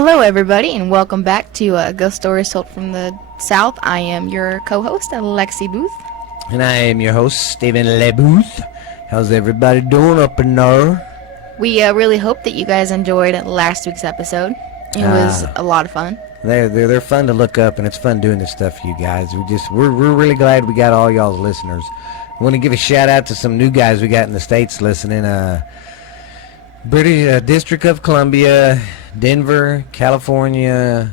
Hello, everybody, and welcome back to Ghost Stories Told from the South. I am your co-host, Alexi Booth. And I am your host, Stephen LeBooth. How's everybody doing up in there? We really hope that you guys enjoyed last week's episode. It was a lot of fun. They're fun to look up, and it's fun doing this stuff for you guys. We're really glad we got all y'all's listeners. I want to give a shout out to some new guys we got in the States listening. British District of Columbia, Denver, California.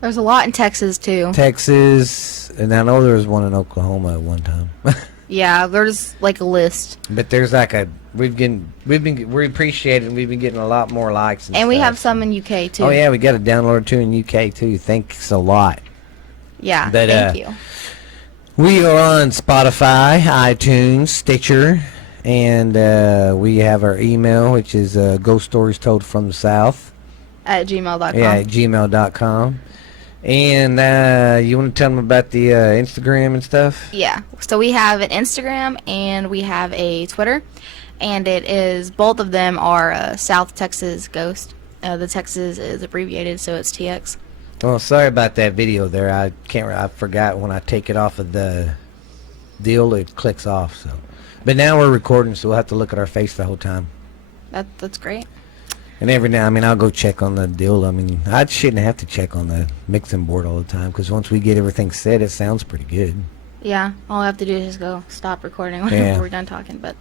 There's a lot in Texas too. Texas, and I know there was one in Oklahoma at one time. Yeah, there's like a list. But there's like we appreciate it, and we've been getting a lot more likes. And we have some in UK too. Oh yeah, we got a download too in UK too. Thanks a lot. Yeah, thank you. We are on Spotify, iTunes, Stitcher, and we have our email, which is Ghost Stories Told from the South at gmail.com. Yeah, at gmail.com. And you want to tell them about the Instagram and stuff? Yeah. So we have an Instagram and we have a Twitter, and it is both of them are South Texas Ghost. The Texas is abbreviated, so it's TX. Well, sorry about that video there. I forgot when I take it off of the deal, it clicks off. So, but now we're recording, so we'll have to look at our face the whole time. That's great. And every now, I'll go check on the deal. I shouldn't have to check on the mixing board all the time, because once we get everything set, it sounds pretty good. Yeah, all I have to do is just go stop recording whenever we're done talking. But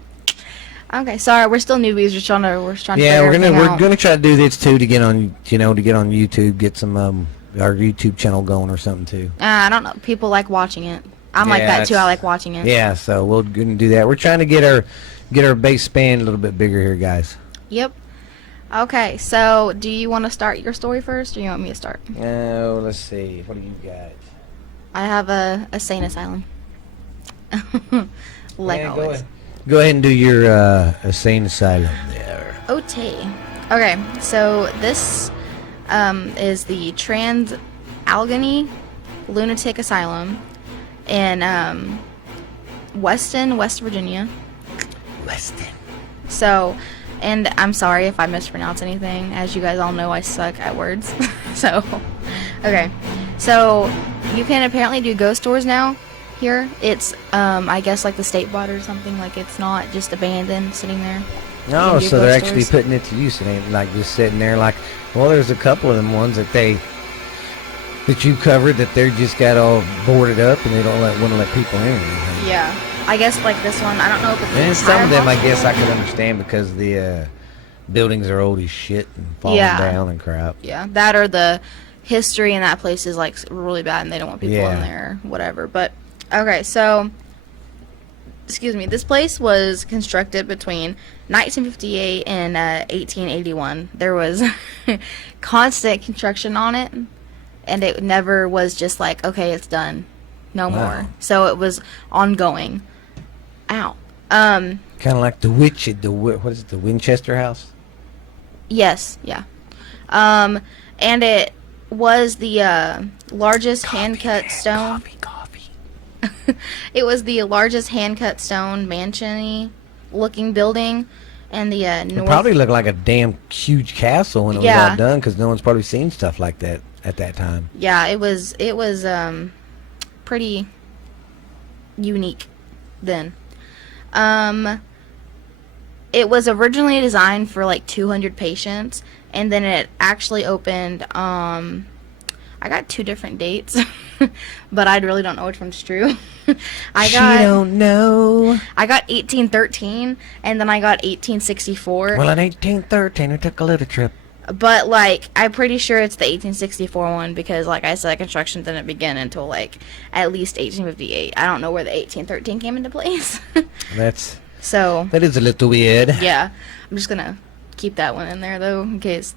okay, sorry, we're still newbies. We're trying to yeah, we're gonna try to do this too, to get on YouTube, get some our YouTube channel going or something too. I don't know. People like watching it. I'm like that too. I like watching it. Yeah, so we're gonna do that. We're trying to get our base span a little bit bigger here, guys. Yep. Okay, so do you want to start your story first, or you want me to start? Oh, let's see. What do you got? I have a sane asylum. Like always. Go ahead and do your insane asylum there. Okay, so this is the Trans-Allegheny Lunatic Asylum in Weston, West Virginia. Weston. So, and I'm sorry if I mispronounce anything. As you guys all know, I suck at words. So, okay. So, you can apparently do ghost tours now here. It's, I guess, like the state bought or something. Like, it's not just abandoned, sitting there. No, so they're actually putting it to use. It ain't like just sitting there like, well, there's a couple of them ones that you covered that they're just got all boarded up and they don't want to let people in or anything. Yeah. I guess like this one, I don't know if it's and some of them I guess I could understand because the buildings are old as shit and falling down and crap. Yeah, that or the history in that place is like really bad and they don't want people in there or whatever. But okay, so excuse me, this place was constructed between 1958 and 1881. There was constant construction on it, and it never was just like, okay, it's done, no more. So it was ongoing. Ow. Kind of like the witch at the Winchester House? Yes, yeah. And it was the largest hand-cut stone. Coffee. It was the largest hand-cut stone mansion-y looking building, and the It probably looked like a damn huge castle when it was all done, because no one's probably seen stuff like that at that time. Yeah, it was pretty unique then. It was originally designed for like 200 patients, and then it actually opened, I got 2 different dates, but I really don't know which one's true. She don't know. I got 1813, and then I got 1864. Well, in 1813, we took a little trip. But, like, I'm pretty sure it's the 1864 one because, like I said, construction didn't begin until, like, at least 1858. I don't know where the 1813 came into place. That is a little weird. Yeah. I'm just going to keep that one in there, though, in case,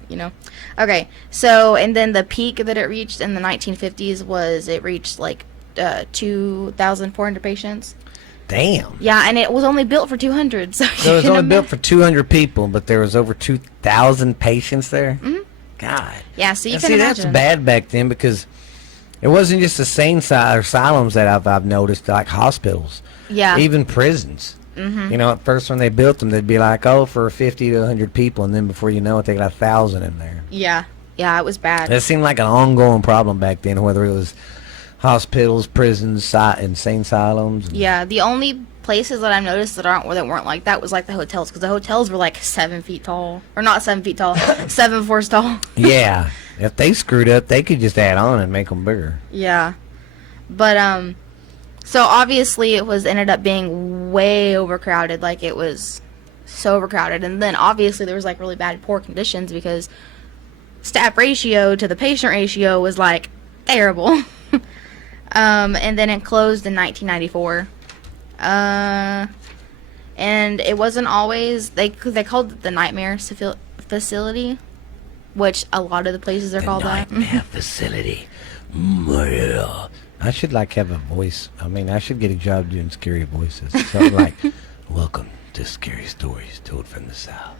Okay. So, and then the peak that it reached in the 1950s was it reached, like, 2,400 patients. Damn. Yeah, and it was only built for 200. So it was only built for 200 people, but there was over 2,000 patients there? Mm-hmm. God. Yeah, so you can imagine. That's bad back then, because it wasn't just the sane asylums that I've noticed, like hospitals. Yeah. Even prisons. Mm-hmm. At first when they built them, they'd be like, oh, for 50 to 100 people, and then before you know it, they got 1,000 in there. Yeah. Yeah, it was bad. It seemed like an ongoing problem back then, whether it was hospitals, prisons, insane asylums. Yeah, the only places that I've noticed that weren't like that was like the hotels, because the hotels were like 7 feet tall, or not 7 feet tall, 7 floors tall. Yeah, if they screwed up, they could just add on and make them bigger. Yeah, but so obviously it ended up being way overcrowded. Like, it was so overcrowded, and then obviously there was like really bad, poor conditions, because staff ratio to the patient ratio was like terrible. And then it closed in 1994. And it wasn't always, they called it the Nightmare Facility, which a lot of the places are called that. Nightmare Facility. Yeah. I should have a voice. I mean, I should get a job doing scary voices. Something like, welcome to Scary Stories Told from the South.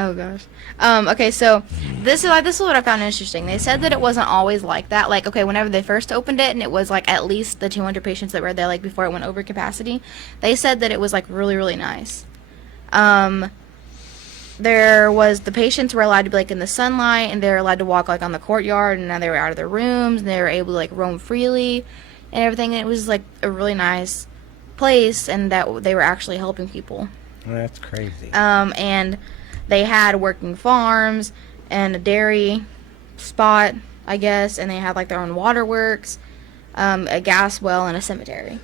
Oh gosh. Okay, so this is what I found interesting. They said that it wasn't always like that. Like, okay, whenever they first opened it, and it was like at least the 200 patients that were there, like before it went over capacity, they said that it was like really, really nice. There was, the patients were allowed to be like in the sunlight, and they were allowed to walk like on the courtyard, and now they were out of their rooms, and they were able to like roam freely and everything. And it was like a really nice place, and that they were actually helping people. That's crazy. And they had working farms and a dairy spot, I guess, and they had like their own waterworks, a gas well, and a cemetery.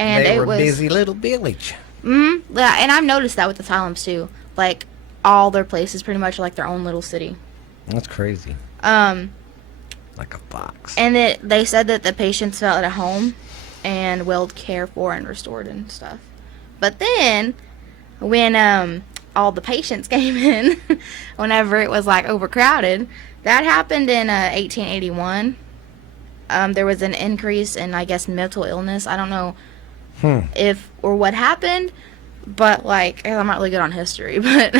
And they it were was busy little village. Yeah, and I've noticed that with asylums too. Like, all their places pretty much are like their own little city. That's crazy. Like a fox. And they said that the patients felt at home and well cared for and restored and stuff. But then, when all the patients came in, whenever it was like overcrowded, that happened in 1881. There was an increase in, I guess, mental illness. I don't know if or what happened, but like, I'm not really good on history, but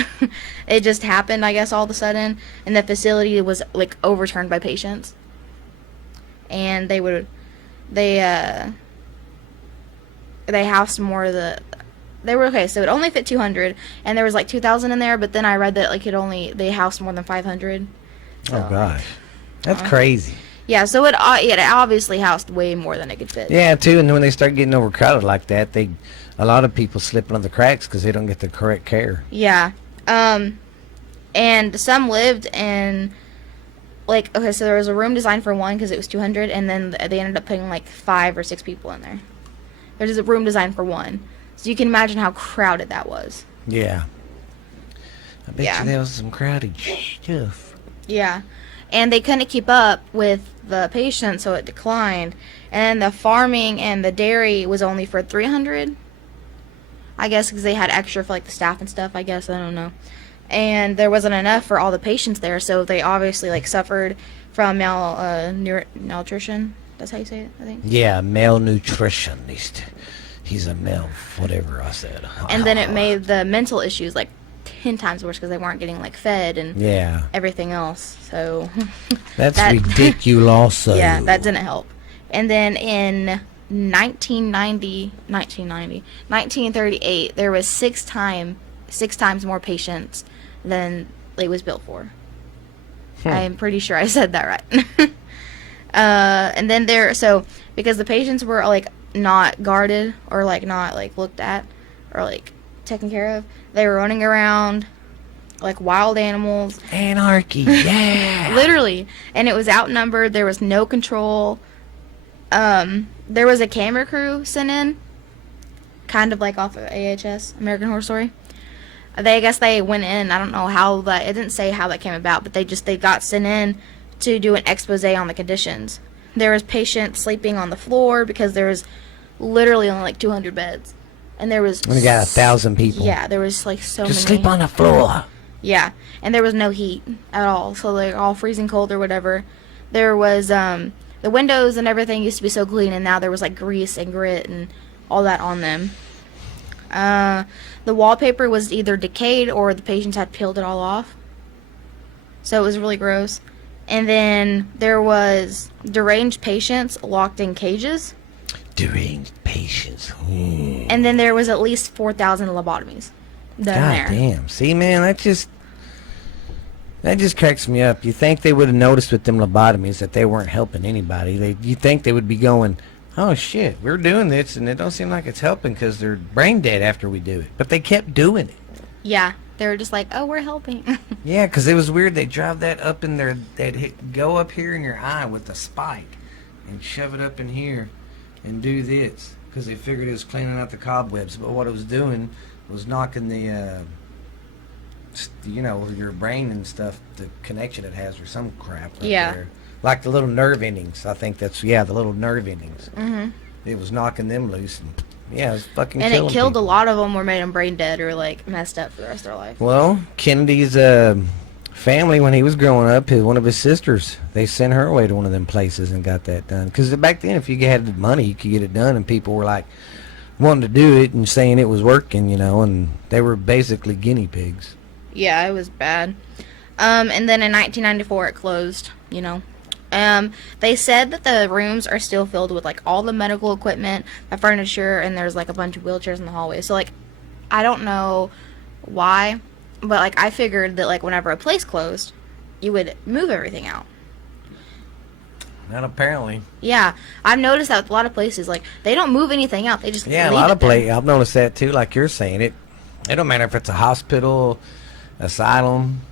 it just happened, I guess, all of a sudden, and the facility was like overturned by patients, and they housed more of the. They were okay, so it only fit 200, and there was like 2,000 in there. But then I read that like they housed more than 500. So, oh gosh, that's crazy. Yeah, so it obviously housed way more than it could fit. Yeah, too. And when they start getting overcrowded like that, a lot of people slip under the cracks because they don't get the correct care. Yeah, and some lived in like, okay, so there was a room designed for one because it was 200, and then they ended up putting like 5 or 6 people in there. There's a room designed for one. So you can imagine how crowded that was. Yeah. I bet you there was some crowded stuff. Yeah. And they couldn't keep up with the patients, so it declined. And the farming and the dairy was only for 300. I guess because they had extra for like the staff and stuff, I guess. I don't know. And there wasn't enough for all the patients there, so they obviously like suffered from malnutrition. That's how you say it, I think. Yeah, malnutrition. He's a male, whatever I said. And then it made the mental issues like 10 times worse because they weren't getting like fed and everything else. So that's ridiculous. Yeah, that didn't help. And then in 1938, there was 6 times more patients than it was built for. I'm pretty sure I said that right. And then because the patients were like not guarded or like not like looked at or like taken care of, they were running around like wild animals. Anarchy, yeah. Literally. And it was outnumbered. There was no control. There was a camera crew sent in, kind of like off of AHS, American Horror Story. I guess they went in. I don't know how that. It didn't say how that came about, but they got sent in to do an expose on the conditions. There was patients sleeping on the floor because there was literally only like 200 beds, and there was. We got 1,000 people. Yeah, there was like so many. Just sleep on the floor. Yeah, and there was no heat at all, so they're all freezing cold or whatever. There was the windows and everything used to be so clean, and now there was like grease and grit and all that on them. The wallpaper was either decayed or the patients had peeled it all off. So it was really gross. And then there was deranged patients locked in cages. Deranged patients. And then there was at least 4,000 lobotomies done there. God damn. See, man, that's That just cracks me up. You think they would have noticed with them lobotomies that they weren't helping anybody. You think they would be going, oh shit, we're doing this and it don't seem like it's helping because they're brain dead after we do it. But they kept doing it. Yeah, they were just like, oh, we're helping. Yeah, because it was weird. They drive that up in there, they'd go up here in your eye with a spike and shove it up in here and do this because they figured it was cleaning out the cobwebs. But what it was doing was knocking the, your brain and stuff, the connection it has or some crap right there. Like the little nerve endings. I think that's, the little nerve endings. Mm-hmm. It was knocking them loose. And, it was fucking killing And it killed people. a lot of them or made them brain dead or, like, messed up for the rest of their life. Well, Kennedy's family, when he was growing up, one of his sisters, they sent her away to one of them places and got that done. Because back then, if you had the money, you could get it done. And people were, like, wanting to do it and saying it was working, and they were basically guinea pigs. Yeah, it was bad. And then in 1994, it closed, They said that the rooms are still filled with, like, all the medical equipment, the furniture, and there's, like, a bunch of wheelchairs in the hallway. So, like, I don't know why, but, like, I figured that, like, whenever a place closed, you would move everything out. Not apparently. Yeah, I've noticed that with a lot of places, like, they don't move anything out. They just a leave lot it of there. places. I've noticed that, too, like you're saying. It don't matter if it's a hospital, asylum,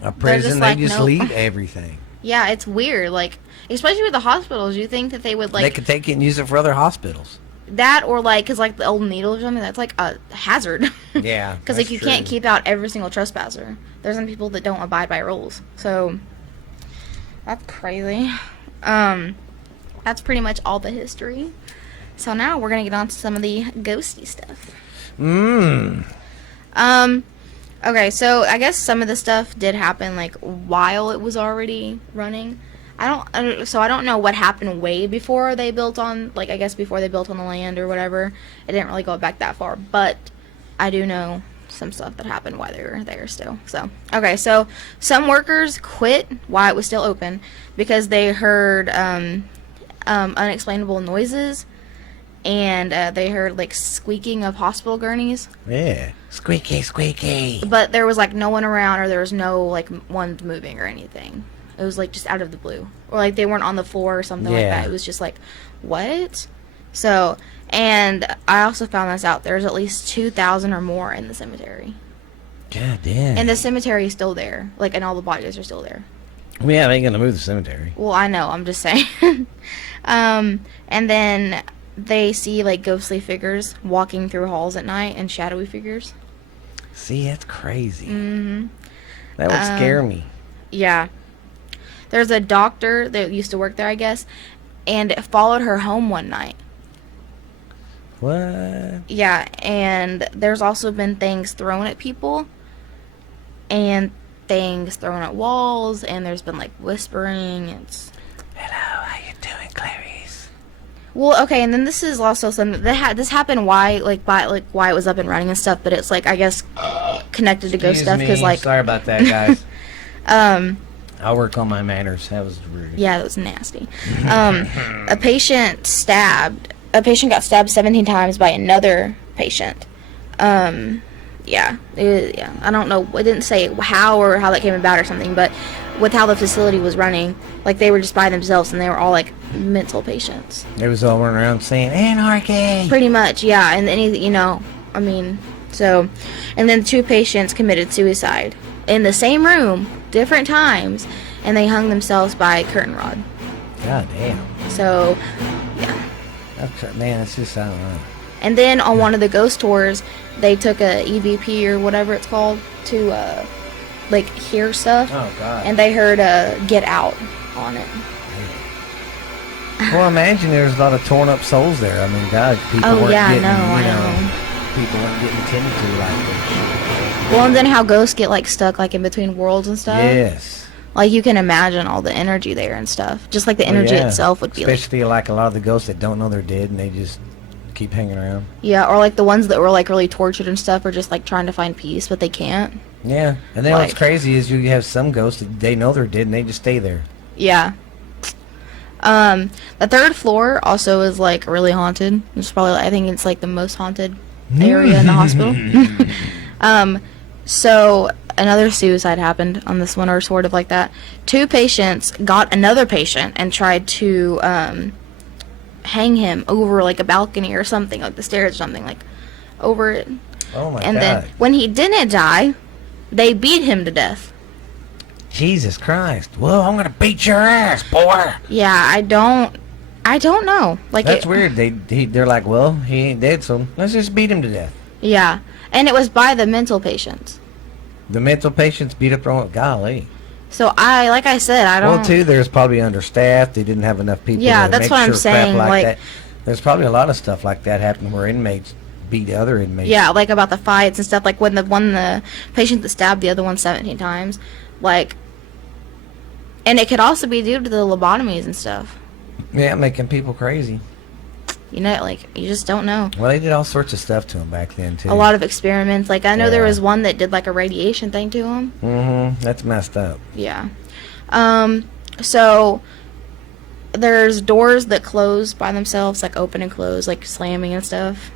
a prison, like, they just nope. leave everything. Yeah, it's weird. Like, especially with the hospitals, you think that they would, like... They could take it and use it for other hospitals. That or, like, because, like, the old needle or something, that's, like, a hazard. Yeah, Because, like, you can't keep out every single trespasser. There's some people that don't abide by rules. So, that's crazy. That's pretty much all the history. So now we're going to get on to some of the ghosty stuff. Okay, so I guess some of the stuff did happen, like, while it was already running. I don't know what happened way before they built on, like, I guess before they built on the land or whatever. It didn't really go back that far, but I do know some stuff that happened while they were there still. So, okay, so some workers quit while it was still open because they heard unexplainable noises, and they heard, like, squeaking of hospital gurneys. Yeah. Squeaky, squeaky. But there was, like, no one around, or there was no, like, one moving or anything. It was, like, just out of the blue. Or, like, they weren't on the floor or something like that. It was just, like, what? So, and I also found this out. There's at least 2,000 or more in the cemetery. God damn. And the cemetery is still there. Like, and all the bodies are still there. Well, yeah, they ain't gonna move the cemetery. Well, I know. I'm just saying. And then they see, like, ghostly figures walking through halls at night and shadowy figures. See, that's crazy. Mm-hmm. That would scare me. Yeah. There's a doctor that used to work there, I guess, and it followed her home one night. What? Yeah, and there's also been things thrown at people and things thrown at walls, and there's been, like, whispering. Hello, how you doing, Clarice? Well, okay, and then this is also something that this happened why it was up and running and stuff, but it's, like, I guess connected to ghost stuff because, like, sorry about that, guys. I'll work on my manners. That was rude. yeah, that was nasty. A patient got stabbed 17 times by another patient. Yeah, I don't know. It didn't say how that came about or something, but with how the facility was running, like, they were just by themselves and they were all, like, mental patients. They was all running around saying anarchy. Pretty much, yeah. And so, and then 2 patients committed suicide in the same room, different times, and they hung themselves by a curtain rod. God damn. So, yeah. That's just, I don't know. And then on one of the ghost tours, they took a EVP or whatever it's called to, like, hear stuff. Oh, God. And they heard Get Out on it. Well, imagine there's a lot of torn up souls there. I mean, God, people weren't getting, I know. people weren't getting attended to like this. Well, and then how ghosts get, like, stuck, like, in between worlds and stuff. Yes. Like, you can imagine all the energy there and stuff. Just like the energy itself would be, especially like a lot of the ghosts that don't know they're dead and they just keep hanging around. Yeah, or, like, the ones that were, like, really tortured and stuff are just, like, trying to find peace, but they can't. Yeah, and then Like, what's crazy is you have some ghosts that they know they're dead and they just stay there. Yeah. The 3rd floor also is, like, really haunted. It's probably, I think it's, like, the most haunted area in the hospital. So another suicide happened on this one, or sort of like that. 2 patients got another patient and tried to hang him over like a balcony or something, like the stairs or something, like over it. Oh my and God. then when he didn't die, they beat him to death. Jesus Christ. Well, I'm going to beat your ass, boy. Yeah, I don't know. Like, That's weird. They're like, well, he ain't dead, so let's just beat him to death. Yeah. And it was by the mental patients. The mental patients beat up their own. Golly. So like I said, I don't. Well, too, there's probably understaffed. They didn't have enough people. Yeah, to that's make what I'm sure saying, crap like- that. There's probably a lot of stuff like that happening where inmates beat other inmates. Yeah, like about the fights and stuff. Like when the patient that stabbed the other one 17 times, like. And it could also be due to the lobotomies and stuff. Yeah, making people crazy. You know, like, you just don't know. Well, they did all sorts of stuff to him back then, too. A lot of experiments. Like, I know there Yeah. was one that did, like, a radiation thing to him. Mm-hmm. That's messed up. Yeah. So, there's doors that close by themselves, like, open and close, like, slamming and stuff.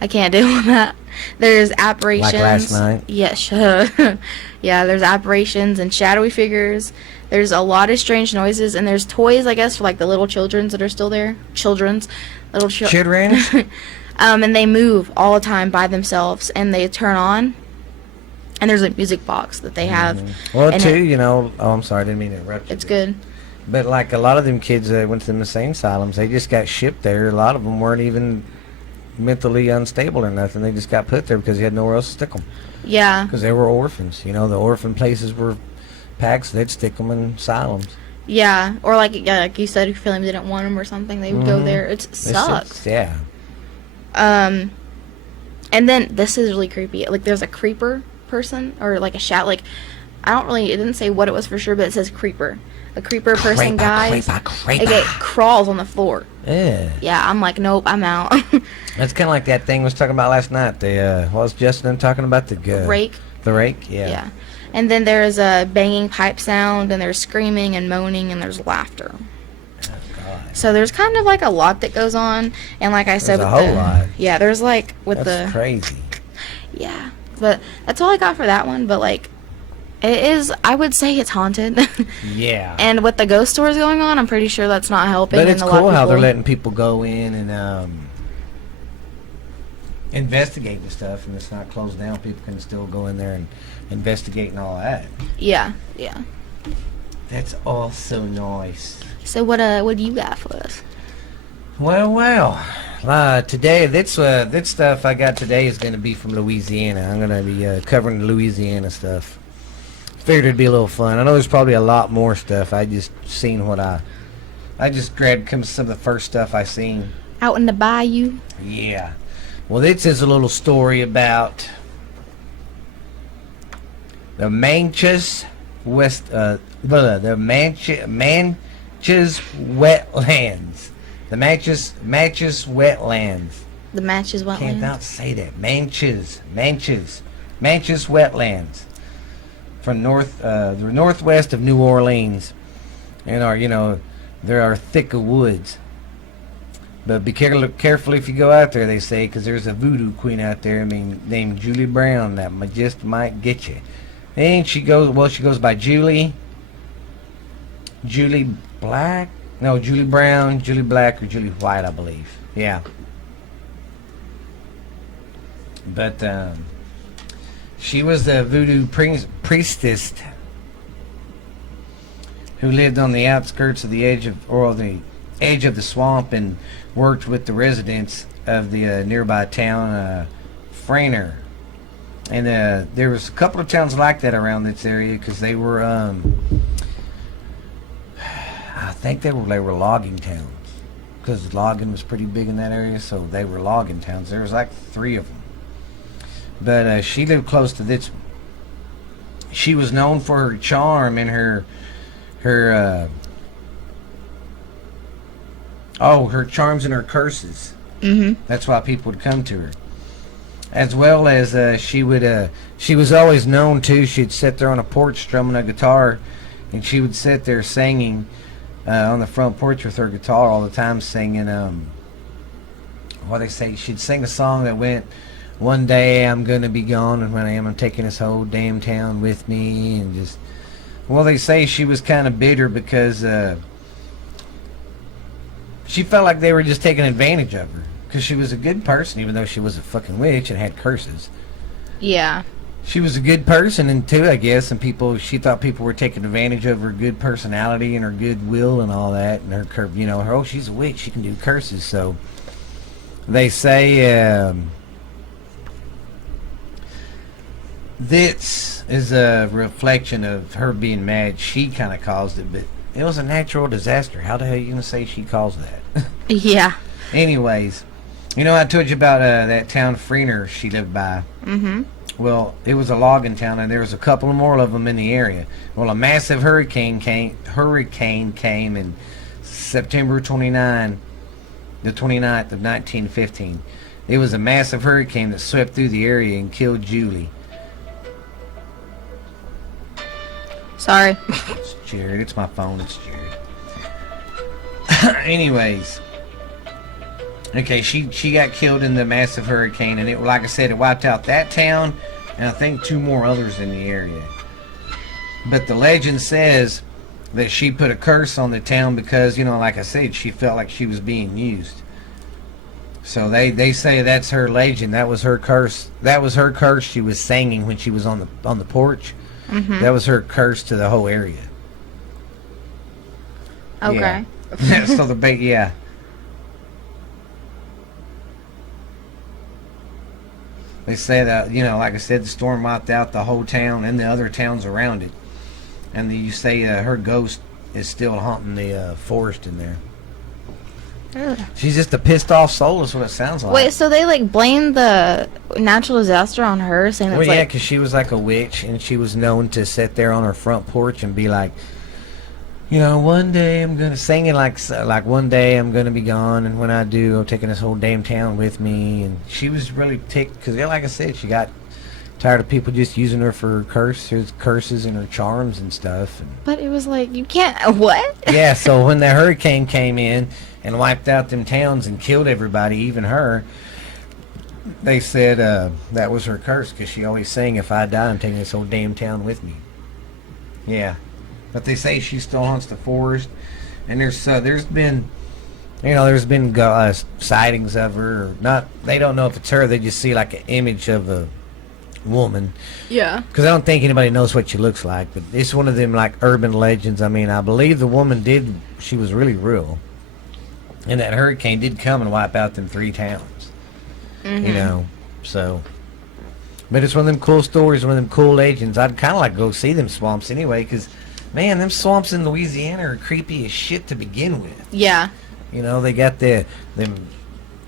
I can't deal with that. There's apparitions. Like last night? Yeah, shut up. Yeah, there's apparitions and shadowy figures. There's a lot of strange noises, and there's toys, I guess, for, like, the little children's that are still there. Little Children? and they move all the time by themselves, and they turn on, and there's a music box that they have. Well, and too, you know, oh, I'm sorry, I didn't mean to interrupt you. It's good. But, like, a lot of them kids that went to the insane asylums, they just got shipped there. A lot of them weren't even mentally unstable or nothing. They just got put there because they had nowhere else to stick them. Yeah. Because they were orphans. You know, the orphan places were packed, so they'd stick them in asylums. Yeah, or like you said, if your family didn't want them or something, they would go there. It sucks. Yeah. And then this is really creepy. Like, there's a creeper person, or like a it didn't say what it was for sure, but it says creeper. A creeper person, guys. It crawls on the floor. Yeah. Yeah, I'm like, nope, I'm out. That's kind of like that thing we was talking about last night. What was Justin talking about? The rake. The rake, yeah. Yeah. And then there's a banging pipe sound, and there's screaming and moaning, and there's laughter. Oh, God. So there's kind of like a lot that goes on, and like I said, There's with a whole lot. Yeah, there's like with That's crazy. Yeah, but that's all I got for that one. But like, it is. I would say it's haunted. Yeah. And with the ghost stories going on, I'm pretty sure that's not helping. But it's and a lot cool of how they're people- letting people go in and investigate the stuff, and it's not closed down. People can still go in there and investigate and all that. Yeah, yeah. That's all so nice. So what do you got for us? Well. Today, that stuff I got today is going to be from Louisiana. I'm going to be covering the Louisiana stuff. Figured it'd be a little fun. I know there's probably a lot more stuff. I just seen I just grabbed some of the first stuff I seen. Out in the bayou? Yeah. Well, this is a little story about the Manches wetlands. The Manches wetlands. The Manches wetlands. The Manches wetlands? Can't not say that. Manches wetlands. From the northwest of New Orleans. And there are thick woods. But be careful if you go out there, they say, because there's a voodoo queen out there named Julie Brown that just might get you. And she goes by Julie Black. No, Julie Brown, Julie Black, or Julie White, I believe. Yeah. But she was the voodoo priestess who lived on the outskirts of the edge of the swamp and worked with the residents of the nearby town, Frainer. And there was a couple of towns like that around this area because they were, I think they were logging towns because logging was pretty big in that area, so they were logging towns. There was like 3 of them. But she lived close to this one. She was known for her charm and her charms and her curses. Mm-hmm. That's why people would come to her. As well as she was always known to, she'd sit there on a porch strumming a guitar, and she would sit there singing on the front porch with her guitar all the time, singing what they say, she'd sing a song that went, one day I'm gonna be gone, and when I am, I'm taking this whole damn town with me, and just. Well, they say she was kind of bitter because she felt like they were just taking advantage of her. Because she was a good person, even though she was a fucking witch and had curses. Yeah. She was a good person, and too, I guess, and she thought people were taking advantage of her good personality and her goodwill and all that, and her, oh, she's a witch, she can do curses. So they say this is a reflection of her being mad. She kind of caused it, but it was a natural disaster. How the hell are you gonna say she caused that? Yeah. Anyways, I told you about that town Freener she lived by. Mm-hmm. Well, it was a logging town, and there was a couple more of them in the area. Well, a massive hurricane came in September 29, the 29th of 1915. It was a massive hurricane that swept through the area and killed Julie. Sorry. It's Jared. It's my phone. It's Jared. Anyways. Okay, she got killed in the massive hurricane, and it, like I said, it wiped out that town and I think 2 more others in the area. But the legend says that she put a curse on the town because, like I said, she felt like she was being used. So they say that's her legend. That was her curse. That was her curse she was singing when she was on the porch. Mm-hmm. That was her curse to the whole area. Okay. Yeah. So yeah. They say that, like I said, the storm wiped out the whole town and the other towns around it. And you say her ghost is still haunting the forest in there. Ugh. She's just a pissed off soul is what it sounds like. Wait, so they blame the natural disaster on her, saying well, it's yeah, because she was like a witch, and she was known to sit there on her front porch and be like, one day I'm gonna sing it like one day I'm gonna be gone, and when I do, I'm taking this whole damn town with me. And she was really ticked because, like I said, she got tired of people just using her for curses and her charms and stuff. But it was like, you can't. What? Yeah. So when the hurricane came in and wiped out them towns and killed everybody, even her, they said that was her curse because she always sang, "If I die, I'm taking this whole damn town with me." Yeah. But they say she still haunts the forest, and there's been, sightings of her. Or not, they don't know if it's her. They just see like an image of a woman. Yeah. Because I don't think anybody knows what she looks like. But it's one of them like urban legends. I mean, I believe the woman she was really real, and that hurricane did come and wipe out them 3 towns. Mm-hmm. So. But it's one of them cool stories, one of them cool legends. I'd kind of like to go see them swamps anyway, because. Man, them swamps in Louisiana are creepy as shit to begin with. Yeah. They got them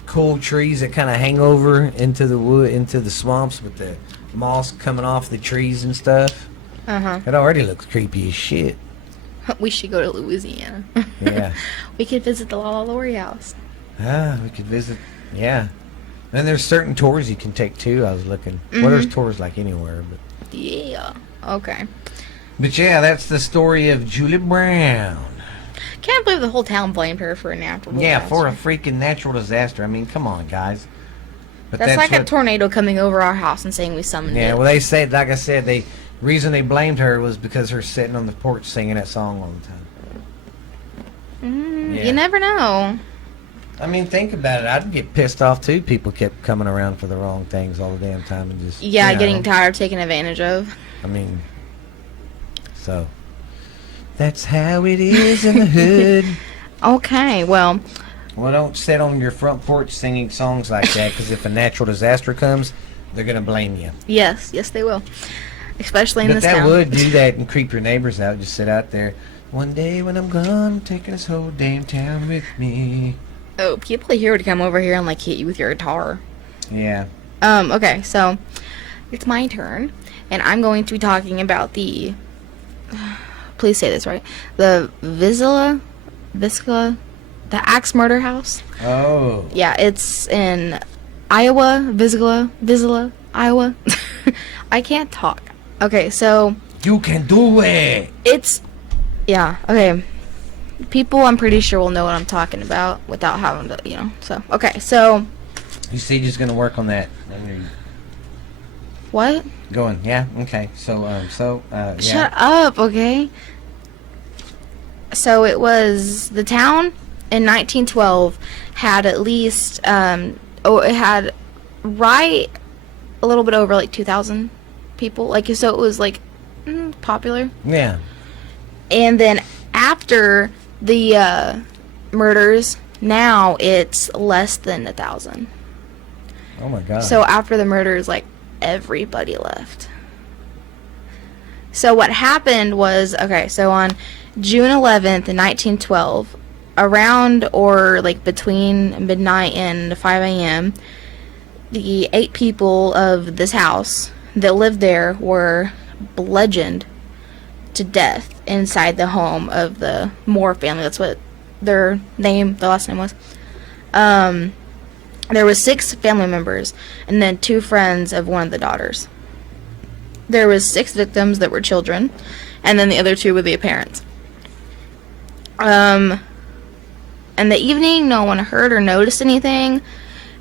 cool trees that kind of hang over into the wood, into the swamps with the moss coming off the trees and stuff. Uh-huh. It already looks creepy as shit. We should go to Louisiana. Yeah. We could visit the La Lori house. We could visit. Yeah. And there's certain tours you can take too. I was looking. Mm-hmm. Well, there's tours like anywhere, but. Yeah. Okay. But yeah, that's the story of Julie Brown. Can't believe the whole town blamed her for a natural disaster. Yeah, for a freaking natural disaster. I mean, come on, guys. But that's like a tornado coming over our house and saying we summoned it. Yeah, well, they said, like I said, the reason they blamed her was because her sitting on the porch singing that song all the time. You never know. I mean, think about it. I'd get pissed off, too. People kept coming around for the wrong things all the damn time and just... Yeah, getting tired of taking advantage of. I mean... So, that's how it is in the hood. Okay, well, don't sit on your front porch singing songs like that, because if a natural disaster comes, they're going to blame you. Yes, they will. Especially in this town. But that would do that and creep your neighbors out. Just sit out there. One day when I'm gone, I'm taking this whole damn town with me. Oh, people here would come over here and, hit you with your guitar. Yeah. Okay, so, it's my turn, and I'm going to be talking about the... Please say this right. The Vizsla, the Axe Murder House. Oh. Yeah, it's in Iowa, Vizsla, Iowa. I can't talk. Okay, so... You can do it! Yeah, okay. People, I'm pretty sure, will know what I'm talking about without having to, so... Okay, so... You see, just going to work on that. What? Going, yeah, okay. So, yeah. Shut up, okay? So it was the town in 1912 had at least it had right a little bit over like 2,000 people. Like, so it was like popular. Yeah. And then after the murders, now it's less than 1,000. Oh my God. So after the murders, like, everybody left. So what happened was, okay, so on June 11th, 1912, around or like between midnight and 5 a.m., the 8 people of this house that lived there were bludgeoned to death inside the home of the Moore family. That's what their last name was. There was 6 family members and then 2 friends of one of the daughters. There was 6 victims that were children, and then the other 2 were the parents. In the evening, no one heard or noticed anything,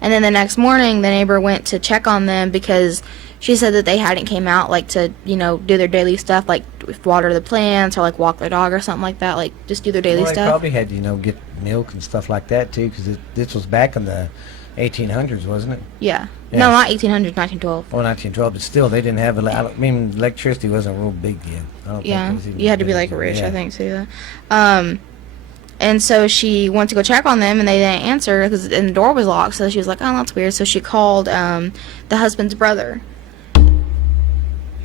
and then the next morning, the neighbor went to check on them because she said that they hadn't came out, like, to, you know, do their daily stuff, like water the plants or, like, walk their dog or something like that, like, just do their daily They stuff. probably had, you know, get milk and stuff like that, too, because this was back in the 1800s, wasn't it? Yeah. Yes. No, not 1800s, 1912. Oh, 1912, but still, they didn't have, electricity wasn't real big yet. I don't Yeah, think it was even you had to be, big like, then, rich, yeah. I think, to do that. And so she went to go check on them, and they didn't answer, and the door was locked, so she was like, oh, that's weird. So she called the husband's brother.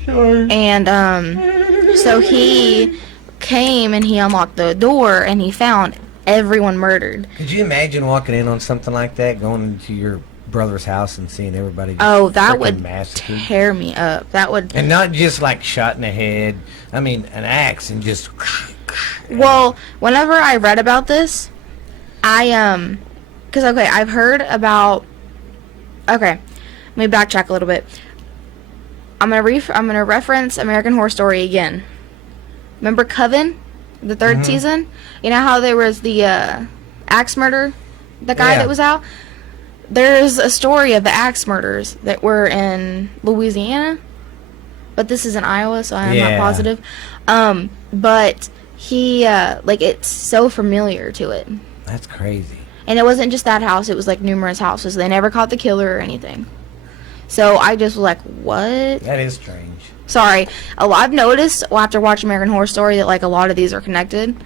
Sure. And so he came, and he unlocked the door, and he found everyone murdered. Could you imagine walking in on something like that, going into your brother's house and seeing everybody just Oh, that frickin' would massacred? tear me up. That would... And not just like shot in the head. I mean, an axe and just... Well, whenever I read about this, because, okay, I've heard about... Okay, let me backtrack a little bit. I'm gonna reference American Horror Story again. Remember Coven, the 3rd season? You know how there was the axe murder, the guy that was out? There's a story of the axe murders that were in Louisiana, but this is in Iowa, so I'm not positive. But he, like, it's so familiar to it. That's crazy. And it wasn't just that house, it was, like, numerous houses. They never caught the killer or anything. So I just was like, what? That is strange. Sorry. I've noticed after watching American Horror Story that, like, a lot of these are connected.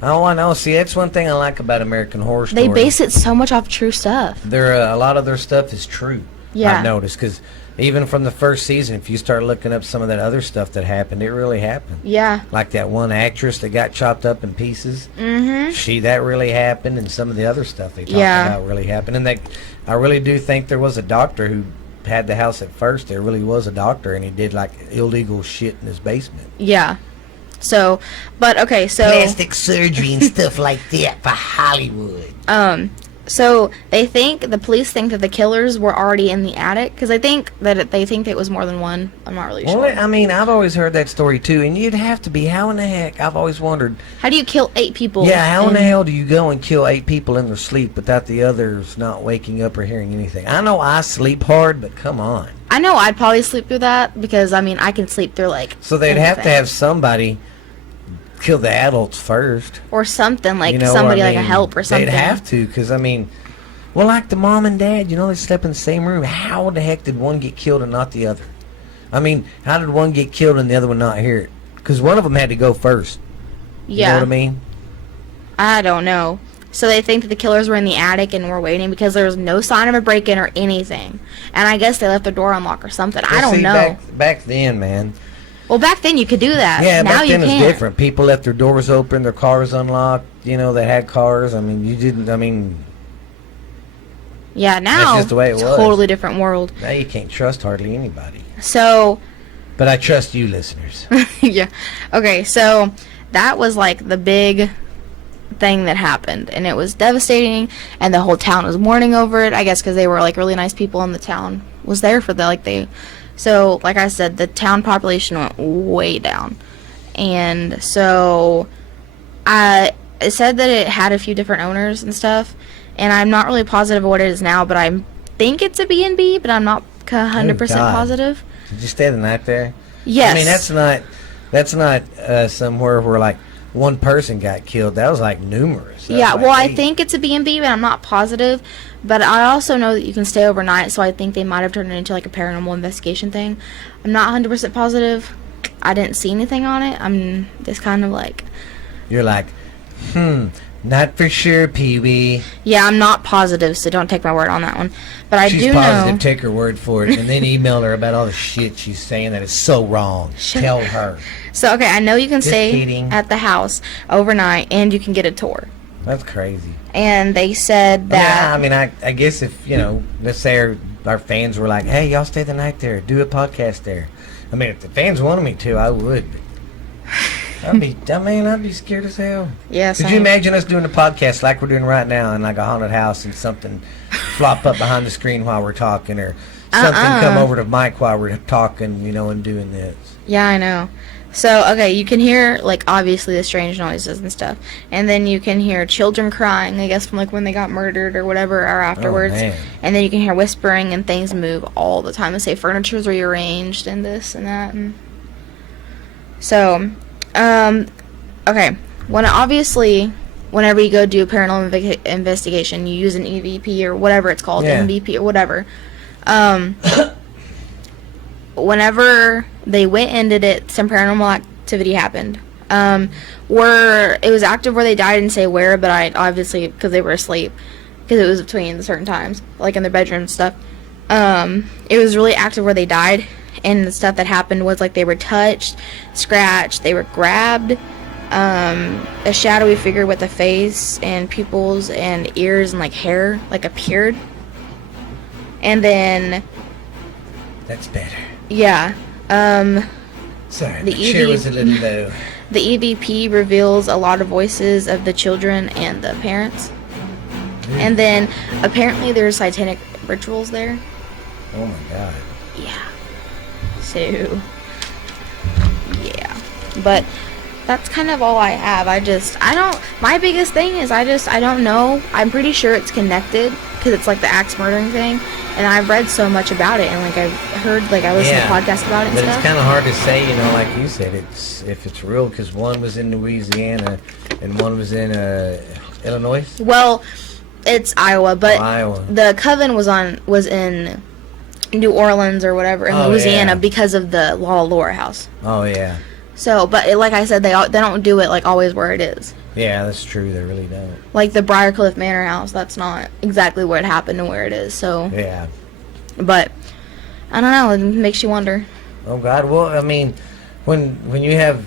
Oh, I know. See, that's one thing I like about American Horror Story. They base it so much off true stuff. A lot of their stuff is true. Yeah. I've noticed, because even from the first season, if you start looking up some of that other stuff that happened, it really happened. Yeah. Like that one actress that got chopped up in pieces. Mm-hmm. That really happened, and some of the other stuff they talked about really happened. And I really do think there was a doctor who had the house at first. There really was a doctor, and he did like illegal shit in his basement. Yeah. So, but okay, so plastic surgery and stuff like that for Hollywood. So the police think that the killers were already in the attic because they think it was more than one. I'm not really sure. Well, I mean, I've always heard that story too, and you'd have to be. How in the heck? I've always wondered. How do you kill 8 people? Yeah, how in the hell do you go and kill 8 people in their sleep without the others not waking up or hearing anything? I know I sleep hard, but come on. I know I'd probably sleep through that because I mean I can sleep through like. So they'd have to have somebody kill the adults first, or something like, you know, somebody like a help or something. They'd have to, because I mean, well, like the mom and dad, you know, they slept in the same room. How the heck did one get killed and not the other? I mean, how did one get killed and the other one not hear it? Because one of them had to go first. You know what I mean? I don't know. So they think that the killers were in the attic and were waiting because there was no sign of a break-in or anything. And I guess they left the door unlocked or something. Well, I don't know. Back then, man. Well, back then you could do that. Yeah, now back then you it was can't. different. People left their doors open, their cars unlocked. You know, they had cars. I mean, you didn't. I mean, yeah, now that's just the way it was. Totally different world. Now you can't trust hardly anybody. So. But I trust you, listeners. Yeah. Okay, so that was like the big thing that happened, and it was devastating, and the whole town was mourning over it. I guess because they were like really nice people, and the town was there for the So, like I said, the town population went way down. And so, it said that it had a few different owners and stuff. And I'm not really positive of what it is now, but I think it's a B&B, but I'm not 100% positive. Did you stay the night there? Yes. I mean, that's not somewhere where like one person got killed. That was like numerous. Yeah, like well, I 8. think it's a B&B, but I'm not positive. But I also know that you can stay overnight, so I think they might have turned it into like a paranormal investigation thing. I'm not 100% positive. I didn't see anything on it. I'm just kind of like... You're like, not for sure, Pee-wee. Yeah, I'm not positive, so don't take my word on that one. But I She's do positive, know... take her word for it, and then email her about all the shit she's saying that is so wrong. Tell her. So, okay, I know you can stay kidding. at the house overnight, and you can get a tour. That's crazy. And they said that... I mean, I guess if, let's say our fans were like, hey, y'all stay the night there. Do a podcast there. I mean, if the fans wanted me to, I would. I'd be scared as hell. Yeah, Could you imagine us doing a podcast like we're doing right now in like a haunted house and something flop up behind the screen while we're talking, or something come over to Mike while we're talking, and doing this? Yeah, I know. So, okay, you can hear, like, obviously the strange noises and stuff. And then you can hear children crying, I guess, from, like, when they got murdered or whatever, or afterwards. Oh, man. And then you can hear whispering and things move all the time. They say furniture's rearranged and this and that. And so, okay. Whenever you go do a paranormal investigation, you use an EVP or whatever it's called, MVP or whatever. Whenever they went and did it, some paranormal activity happened. Where it was active where they died, didn't say where, but I obviously, because they were asleep, because it was between certain times, like in their bedroom and stuff. It was really active where they died, and the stuff that happened was like they were touched, scratched, they were grabbed. A shadowy figure with a face and pupils and ears and like hair like appeared. And then that's better. Yeah. Sorry, the chair was a little low. The EVP reveals a lot of voices of the children and the parents. And then apparently there's satanic rituals there. Oh my god. Yeah. So yeah. But that's kind of all I have. My biggest thing is I don't know. I'm pretty sure it's connected because it's like the axe murdering thing. And I've read so much about it, and like I've heard, like I listened to podcasts about it and but stuff. It's kind of hard to say, like you said, if it's real, because one was in Louisiana and one was in Illinois. Well, it's Iowa, but Iowa. The coven was in New Orleans or whatever in Louisiana because of the Laura house. Oh yeah. So, but like I said, they don't do it like always where it is. Yeah, that's true. They really don't. Like the Briarcliff Manor house, that's not exactly where it happened and where it is. So yeah. But I don't know. It makes you wonder. Oh God. Well, I mean, when you have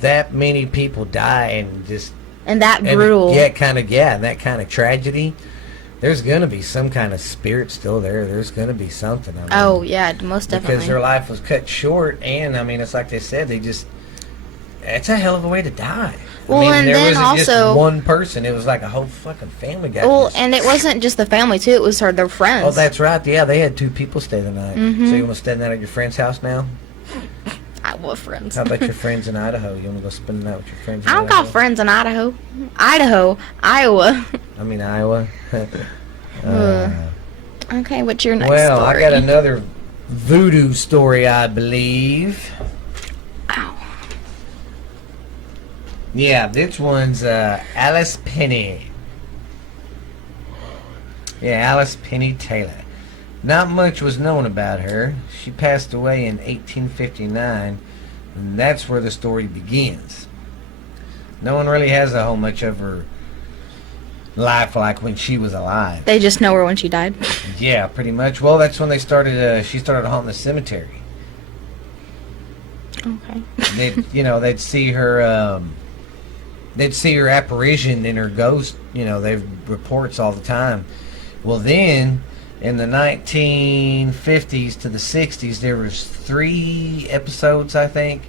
that many people die and that brutal. Yeah, that kind of tragedy. There's gonna be some kind of spirit still there. There's gonna be something. Oh yeah, most definitely. Because their life was cut short, and I mean, it's like they said, it's a hell of a way to die. Well, I mean, there wasn't also just one person. It was like a whole fucking family got. Well, and it wasn't just the family too. It was their friends. Oh, that's right. Yeah, they had 2 people stay the night. Mm-hmm. So you want to stay the night at your friend's house now? What friends? How about your friends in Idaho? You want to go spend the night with your friends? I don't got friends in Idaho. Iowa. I mean Iowa. Okay, what's your next well, story? I got another voodoo story, I believe. Ow. Yeah, this one's Alice Penny. Yeah, Alice Penny Taylor. Not much was known about her. She passed away in 1859, and that's where the story begins. No one really has a whole much of her life like when she was alive. They just know her when she died. Yeah, pretty much. Well, that's when they started. She started haunting the cemetery. Okay. They'd see her. They'd see her apparition and her ghost. They've reports all the time. Well, then in the 1950s to the 60s, there was 3 episodes, I think.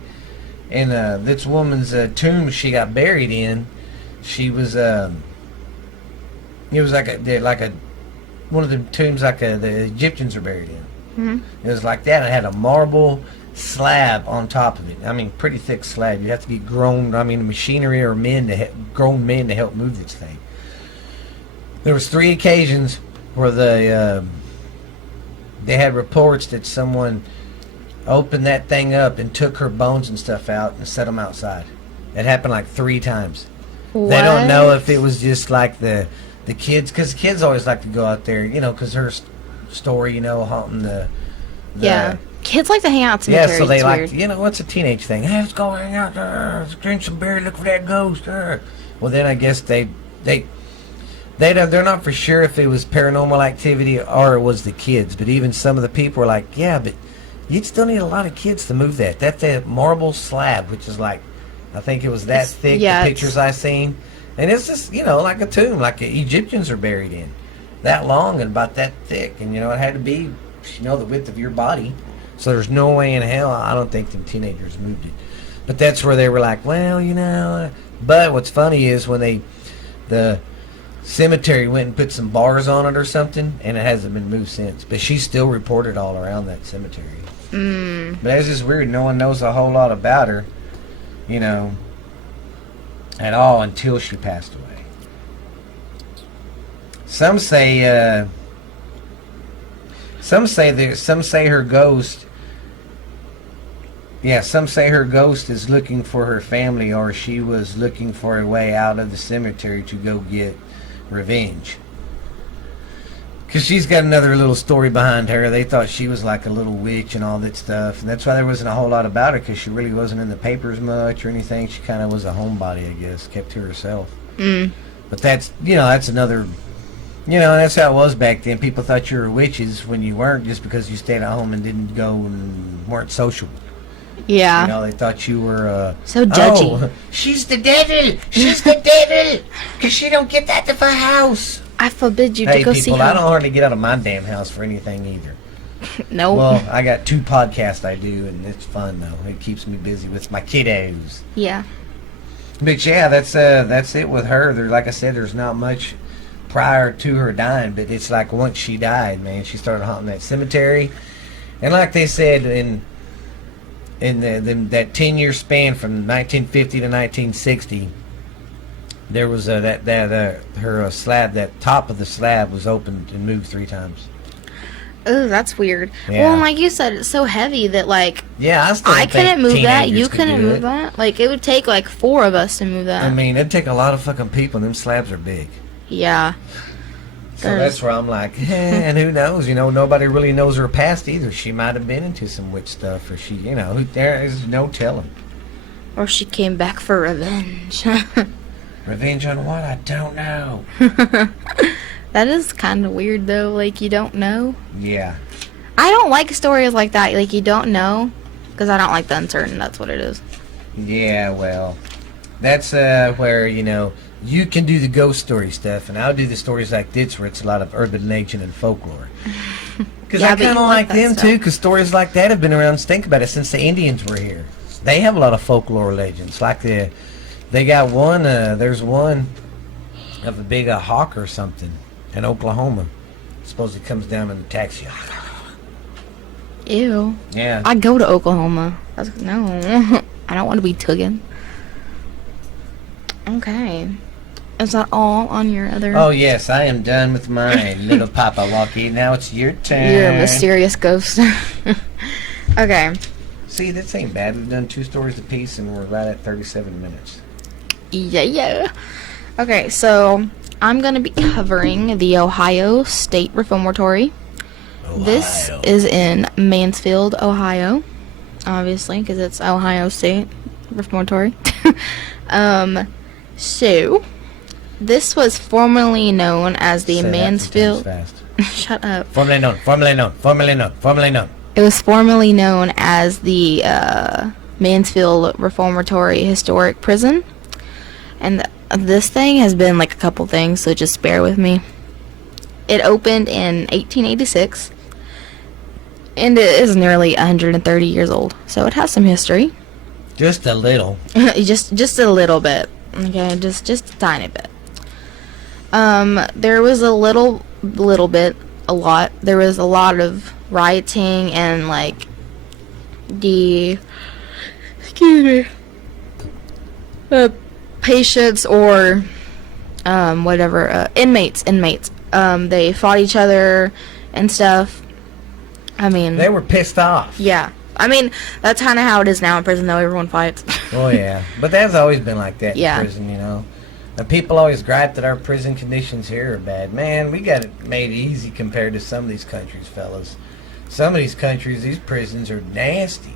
And this woman's tomb she got buried in, she was it was like a one of the tombs like the Egyptians are buried in. Mm-hmm. It was like that. It had a marble slab on top of it. I mean, pretty thick slab. You have to get machinery or grown men to help move this thing. There was 3 occasions where they had reports that someone opened that thing up and took her bones and stuff out and set them outside. It happened like 3 times. What? They don't know if it was just like the kids, because kids always like to go out there, because her story, haunting the yeah. Kids like to hang out in cemeteries. Yeah, so they it's like, weird. What's a teenage thing? Hey, let's go hang out there. Let's drink some beer, look for that ghost. Well, then I guess they're not for sure if it was paranormal activity or it was the kids. But even some of the people were like, yeah, but you'd still need a lot of kids to move that. That's a marble slab, which is like, I think it was that thick, the pictures I seen. And it's just, like a tomb, like Egyptians are buried in. That long and about that thick. And, it had to be, the width of your body. So there's no way in hell, I don't think the teenagers moved it. But that's where they were like, well, But what's funny is when the cemetery went and put some bars on it or something, and it hasn't been moved since. But she's still reported all around that cemetery. But it's just weird. No one knows a whole lot about her, at all until she passed away. Some say her ghost. Yeah, some say her ghost is looking for her family, or she was looking for a way out of the cemetery to go get revenge. Because she's got another little story behind her. They thought she was like a little witch and all that stuff. And that's why there wasn't a whole lot about her, because she really wasn't in the papers much or anything. She kind of was a homebody, I guess, kept to herself. But that's, that's another... that's how it was back then. People thought you were witches when you weren't, just because you stayed at home and didn't go and weren't social. Yeah. They thought you were... so judgy. Oh, she's the devil! She's the devil! Because she don't get out of her house. I forbid you to go see her. Hey, people, I don't hardly get out of my damn house for anything either. Nope. Well, I got 2 podcasts I do, and it's fun, though. It keeps me busy with my kiddos. Yeah. But, yeah, that's it with her. Like I said, there's not much prior to her dying, but it's like once she died, man, she started haunting that cemetery. And like they said, in that 10-year span from 1950 to 1960, there was her slab, that top of the slab was opened and moved 3 times. Oh, that's weird. Yeah. Well, and like you said, it's so heavy that I couldn't move that. You couldn't move that. Like, it would take 4 of us to move that. I mean, it'd take a lot of fucking people, and them slabs are big. Yeah. So that's where I'm like, and who knows? Nobody really knows her past either. She might have been into some witch stuff, or she, there is no telling. Or she came back for revenge. Revenge on what? I don't know. That is kind of weird, though. You don't know. Yeah. I don't like stories like that. You don't know, because I don't like the uncertain. That's what it is. Yeah, well, that's where, you can do the ghost story stuff, and I'll do the stories like this, where it's a lot of urban legend and folklore. Because I kind of like them, too, because stories like that have been around, think about it, since the Indians were here. They have a lot of folklore legends. They got one, there's one of a big hawk or something in Oklahoma. Suppose it comes down and attacks you. Ew. Yeah. I go to Oklahoma. No. I don't want to be tugging. Okay. Is that all on your other... Oh, yes. I am done with my little Papa Walkie. Now it's your turn. You're a mysterious ghost. Okay. See, this ain't bad. We've done 2 stories apiece, and we're right at 37 minutes. Yeah. Okay, so I'm going to be covering the Ohio State Reformatory. This is in Mansfield, Ohio. Obviously, because it's Ohio State Reformatory. So, this was formerly known as the Mansfield... Shut up. Formerly known. It was formerly known as the Mansfield Reformatory Historic Prison. And this thing has been a couple things, so just bear with me. It opened in 1886. And it is nearly 130 years old. So it has some history. Just a little. just a little bit. Okay, just a tiny bit. There was a lot. There was a lot of rioting and patients or inmates. They fought each other and stuff. I mean, they were pissed off. Yeah. I mean, that's kind of how it is now in prison, though. Everyone fights. Oh, yeah. But that's always been like that Yeah. in prison, you know. And people always gripe that our prison conditions here are bad. Man, we got it made easy compared to some of these countries, fellas. Some of these countries, these prisons are nasty.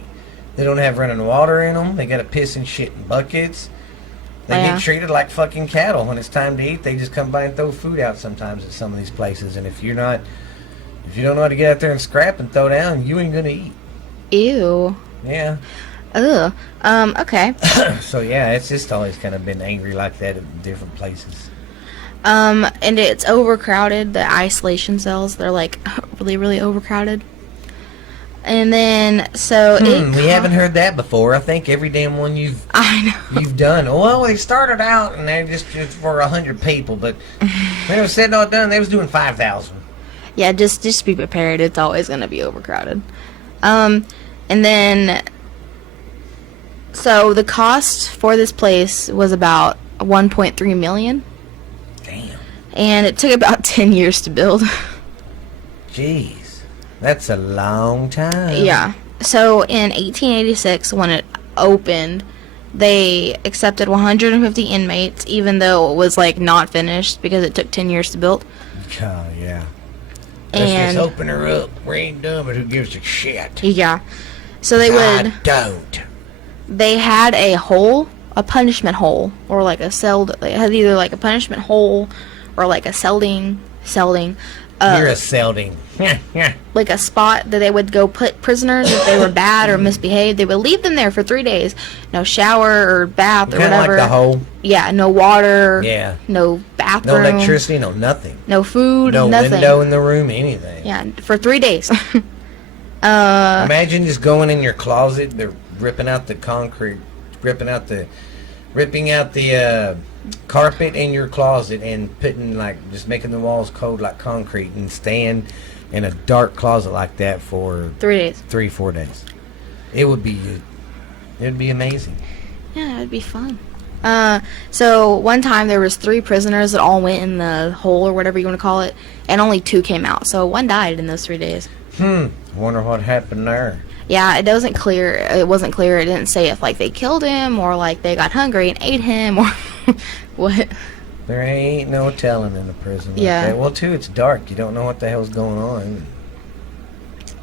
They don't have running water in them. They got to piss and shit in buckets. They get treated like fucking cattle. When it's time to eat, they just come by and throw food out sometimes at some of these places. And if you don't know how to get out there and scrap and throw down, you ain't gonna eat. Ew. Yeah. Ugh. Okay. So yeah, it's just always kind of been angry like that in different places. And it's overcrowded. The isolation cells, they're like really, really overcrowded. And then, so we haven't heard that before. I think every damn one you've done. Well, they started out and they just for 100 people, but they were said all done. They was doing 5,000. Yeah, just be prepared. It's always gonna be overcrowded. And then, so the cost for this place was about 1.3 million. Damn. And it took about 10 years to build. Jeez. That's a long time. Yeah. So in 1886, when it opened, they accepted 150 inmates, even though it was like not finished because it took 10 years to build. Oh, yeah. And let's open her up. We ain't done, but who gives a shit? Yeah. So they would. I don't. They had a hole, a punishment hole, or like a cell. They had either like a punishment hole, or like a celding. You're a celding. Like a spot that they would go put prisoners if they were bad or misbehaved. They would leave them there for 3 days. No shower or bath or whatever. Like the hole. Yeah, no water. Yeah. No bathroom. No electricity, no nothing. No food, no nothing. Window in the room, anything. Yeah, for 3 days. Imagine just going in your closet, they're ripping out the concrete, ripping out the carpet in your closet and putting just making the walls cold like concrete and stand in a dark closet like that for 3 days. 3-4 days. It would be amazing. Yeah, it'd be fun. So one time there was 3 prisoners that all went in the hole or whatever you want to call it, and only 2 came out. So 1 died in those 3 days. I wonder what happened there. Yeah, it wasn't clear. It didn't say if they killed him or they got hungry and ate him or what. There ain't no telling in a prison like Yeah. that. Well, too, it's dark. You don't know what the hell's going on.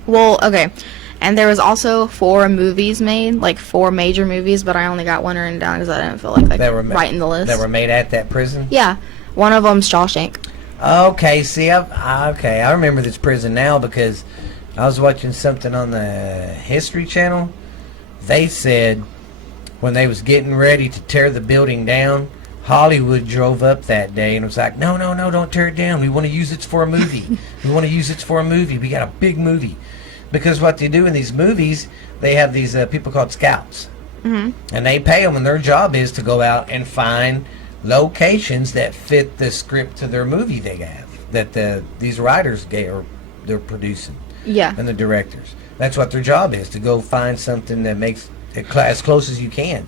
Well, okay. And there was also 4 movies made, 4 major movies, but I only got one written down because I didn't feel like writing the list. That were made at that prison? Yeah. One of them's Shawshank. Okay, see, I remember this prison now because I was watching something on the History Channel. They said when they was getting ready to tear the building down, Hollywood drove up that day and was like, no, don't tear it down. We want to use it for a movie. We got a big movie. Because what they do in these movies, they have these people called scouts. Mm-hmm. And they pay them, and their job is to go out and find locations that fit the script to their movie they have, that these writers they're producing. Yeah. And the directors. That's what their job is, to go find something that makes it as close as you can.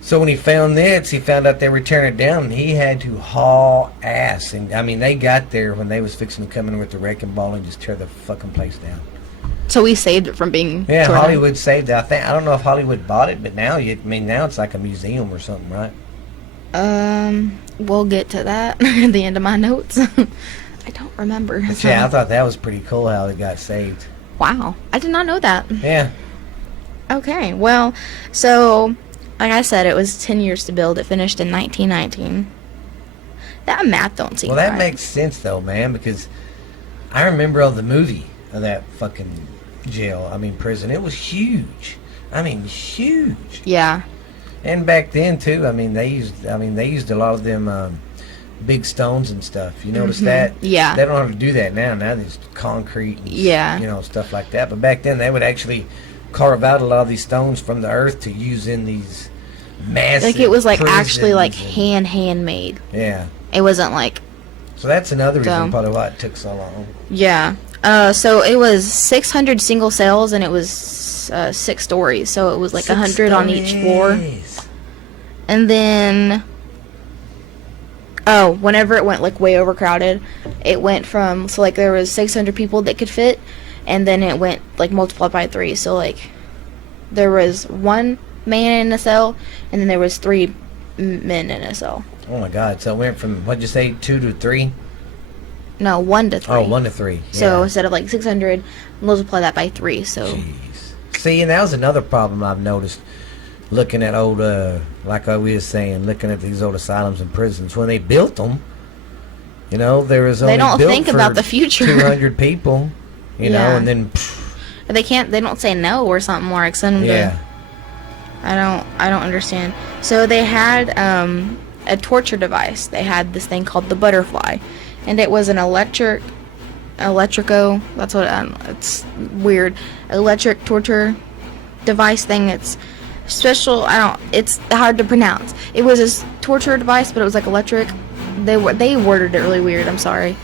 So when he found this, he found out they were tearing it down, and he had to haul ass. And I mean, they got there when they was fixing to come in with the wrecking ball and just tear the fucking place down. So we saved it from being torn Hollywood down. Saved it. I don't know if Hollywood bought it, but now it's like a museum or something, right? We'll get to that at the end of my notes. I don't remember. But yeah, I thought that was pretty cool how it got saved. Wow, I did not know that. Yeah. Okay, well, so like I said, it was 10 years to build. It finished in 1919. That math don't seem right. Well, that makes sense though, man, because I remember the movie of that fucking prison. It was huge. Huge. Yeah. And back then too, they used a lot of them big stones and stuff. You notice that? Yeah. They don't have to do that now. Now there's concrete and stuff like that. But back then they would actually carve out a lot of these stones from the earth to use in these massive it was prisons actually handmade. Yeah. It wasn't So that's another reason probably why it took so long. Yeah. So it was 600 single cells, and it was 6 stories. So it was 100 on each floor. And then, whenever it went way overcrowded, it went from there was 600 people that could fit, and then it went like multiplied by 3. So like there was 1 man in a cell, and then there was 3 men in a cell. Oh my God! So it went from, what'd you say, 2 to 3? No, 1 to 3. Oh, 1 to 3. Yeah. So instead of like 600, multiply that by 3. So. Jeez. See, and that was another problem I've noticed looking at old, like I was saying, looking at these old asylums and prisons. When they built them, you know, there was only they don't built think for about the future. 200 people, you know, and then. They can't. They don't say no or something like send them to. I don't understand. So they had a torture device. They had this thing called the butterfly, and it was an electrico. That's what it's weird. Electric torture device thing. It's special. It's hard to pronounce. It was a torture device, but it was like electric. They worded it really weird. I'm sorry.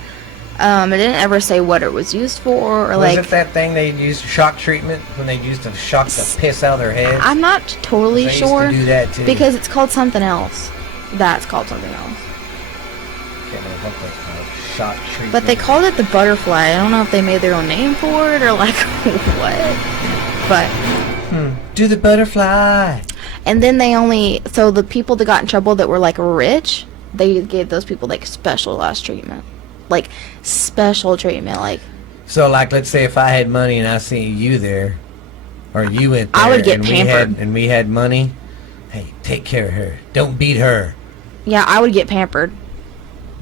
It didn't ever say what it was used for, or was it that thing they used for shock treatment when they used to shock the piss out of their heads? I'm not totally sure. Used to do that too. Because it's called something else. That's called something else. Can't remember what that's called. Shock treatment. But they called it the butterfly. I don't know if they made their own name for it or like what. But do the butterfly. And then so the people that got in trouble that were like rich, they gave those people like specialized treatment. Like special treatment, like. So, like, let's say if I had money and I seen you there, or you went there, I would get pampered. and we had money. Hey, take care of her. Don't beat her. Yeah, I would get pampered.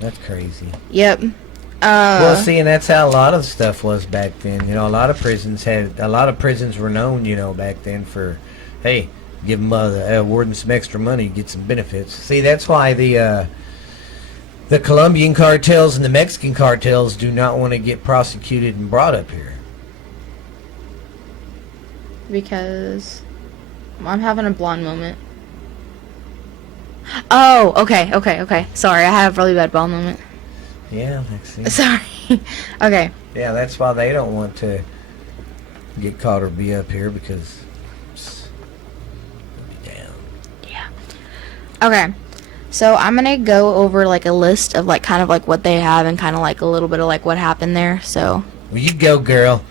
That's crazy. Yep. Well, see, and that's how a lot of stuff was back then. You know, a lot of prisons were known, you know, back then for, hey, give them warden some extra money, get some benefits. See, that's why the Colombian cartels and the Mexican cartels do not want to get prosecuted and brought up here. Because I'm having a blonde moment. Oh, okay. Sorry, I have a really bad blonde moment. Yeah, Lexi. Sorry. Okay. Yeah, that's why they don't want to get caught or be up here, because they'll be down. Yeah. Okay. So I'm gonna go over like a list of like kind of like what they have and kind of like a little bit of like what happened there. So. Well, you go, girl.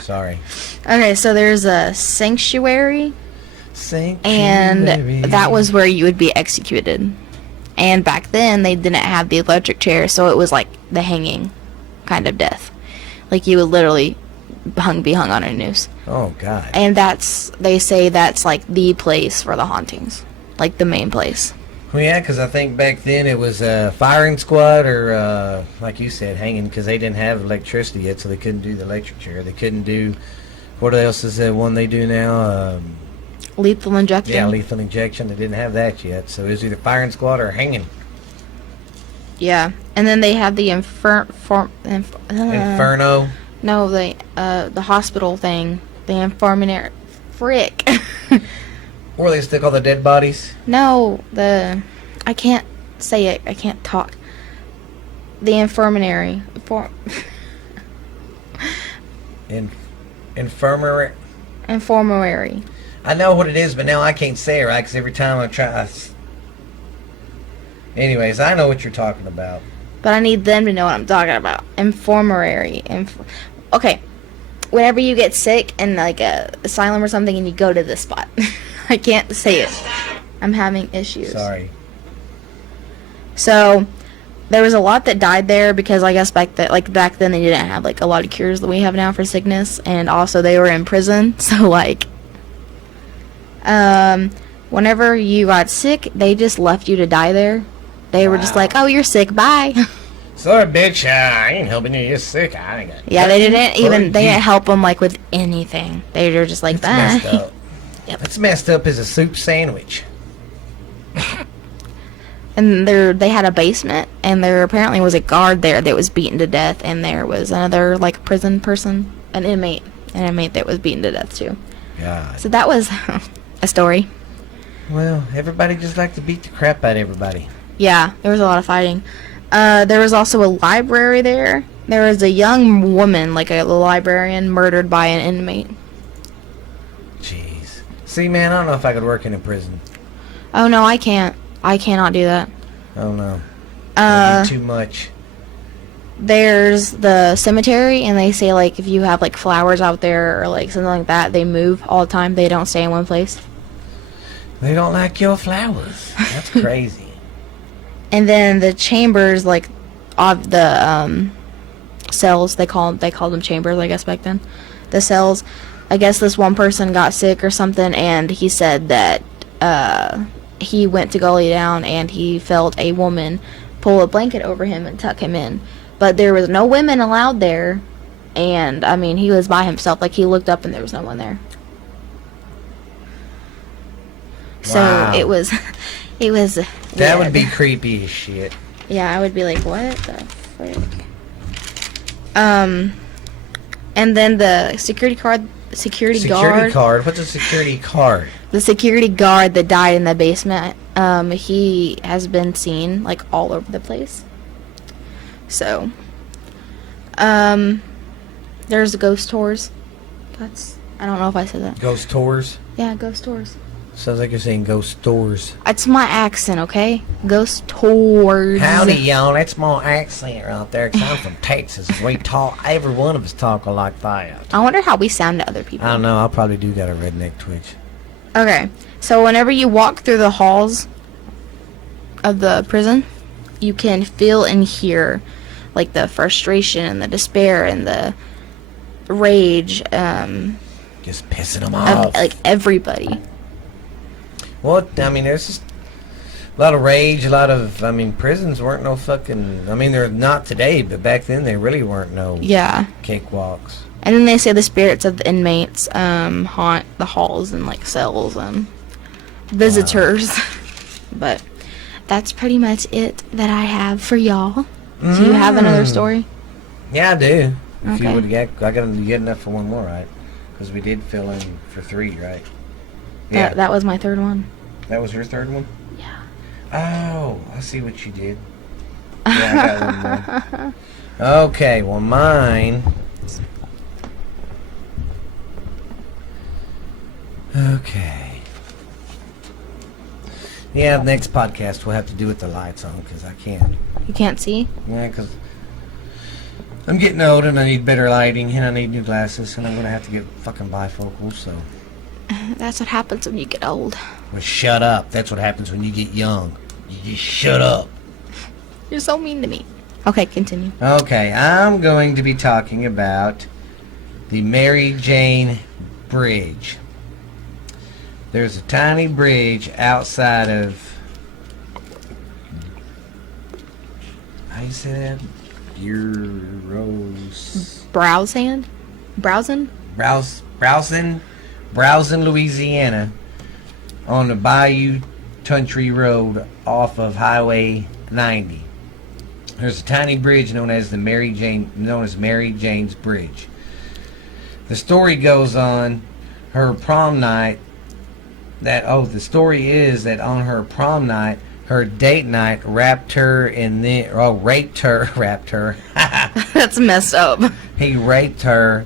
Sorry. Okay, so there's a sanctuary. And that was where you would be executed. And back then they didn't have the electric chair, so it was like the hanging kind of death. Like you would literally be hung on a noose. Oh God. And they say that's like the place for the hauntings. Like the main place. Well, yeah, because I think back then it was a firing squad or, like you said, hanging, because they didn't have electricity yet, so they couldn't do the electric chair. They couldn't do, what else is the one they do now? Lethal injection? Yeah, lethal injection. They didn't have that yet, so it was either firing squad or hanging. Yeah, and then they have the Inferno? No, the hospital thing. The infirmary. Frick. Or they stick all the dead bodies? No, I can't say it. I can't talk. The infirmary. Infirmary? Infirmary. I know what it is, but now I can't say it right, because every time I try... Anyways, I know what you're talking about. But I need them to know what I'm talking about. Infirmary. Okay. Whenever you get sick in like a asylum or something and you go to this spot. I can't say it. I'm having issues. Sorry. So, there was a lot that died there because I guess back then they didn't have like a lot of cures that we have now for sickness, and also they were in prison. So like, whenever you got sick, they just left you to die there. They were just like, "Oh, you're sick. Bye." Sorry, bitch. I ain't helping you. You're sick. I ain't got. Yeah, they didn't help them like with anything. They were just like, "Bye." Messed up. Yep. It's messed up as a soup sandwich. And they had a basement, and there apparently was a guard there that was beaten to death, and there was another like prison person, an inmate that was beaten to death too. God. So that was a story. Well, everybody just liked to beat the crap out of everybody. Yeah, there was a lot of fighting. There was also a library there. There was a young woman, like a librarian, murdered by an inmate. Jeez. See, man, I don't know if I could work in a prison. Oh no, I can't. I cannot do that. Oh no. That'd be too much. there's the cemetery, and they say, like, if you have, like, flowers out there or, like, something like that, they move all the time. They don't stay in one place. They don't like your flowers. That's crazy. And then the chambers, like, of the cells, they called them chambers, I guess, back then. The cells, I guess this one person got sick or something, and he said that he went to go lay down, and he felt a woman pull a blanket over him and tuck him in. But there was no women allowed there, and, I mean, he was by himself. Like, he looked up, and there was no one there. Wow. So, it was That would weird. be creepy as shit. Yeah, I would be like, what the frick? And then the security guard. Security card? What's a security card? The security guard that died in the basement, he has been seen, like, all over the place. So, there's ghost tours. I don't know if I said that. Ghost tours? Yeah, ghost tours. Sounds like you're saying ghost stores. It's my accent, okay? Ghost tours. Howdy, y'all. That's my accent right there, 'cause I'm from Texas. We talk, every one of us talk like that. I wonder how we sound to other people. I don't know. I probably do got a redneck twitch. Okay, so whenever you walk through the halls of the prison, you can feel and hear, like, the frustration and the despair and the rage Just pissing them of, off. like, everybody. Well, I mean, there's just a lot of rage, a lot of, I mean, prisons weren't no fucking, I mean, they're not today, but back then they really weren't no Yeah. cakewalks. And then they say the spirits of the inmates haunt the halls and, like, cells and visitors. But that's pretty much it that I have for y'all. Do you have another story? Yeah, I do. If Okay. you would get, I got to get enough for one more, right? Because we did fill in for 3, right? Yeah. That was my third one. That was your third one? Yeah. Oh, I see what you did. Yeah, I got one more. Okay, well, mine. Okay. Yeah, next podcast we'll have to do with the lights on because I can't. You can't see? Yeah, because I'm getting old and I need better lighting and I need new glasses and I'm going to have to get fucking bifocals, so. That's what happens when you get old. Well, shut up. That's what happens when you get young. You just shut up. You're so mean to me. Okay, continue. Okay, I'm going to be talking about the Mary Jane Bridge. There's a tiny bridge outside of, how you say that? Browson, Louisiana, on the Bayou Country Road off of Highway 90. There's a tiny bridge known as Mary Jane's Bridge. The story goes on her prom night the story is that on her prom night, her date night raped her. That's messed up. He raped her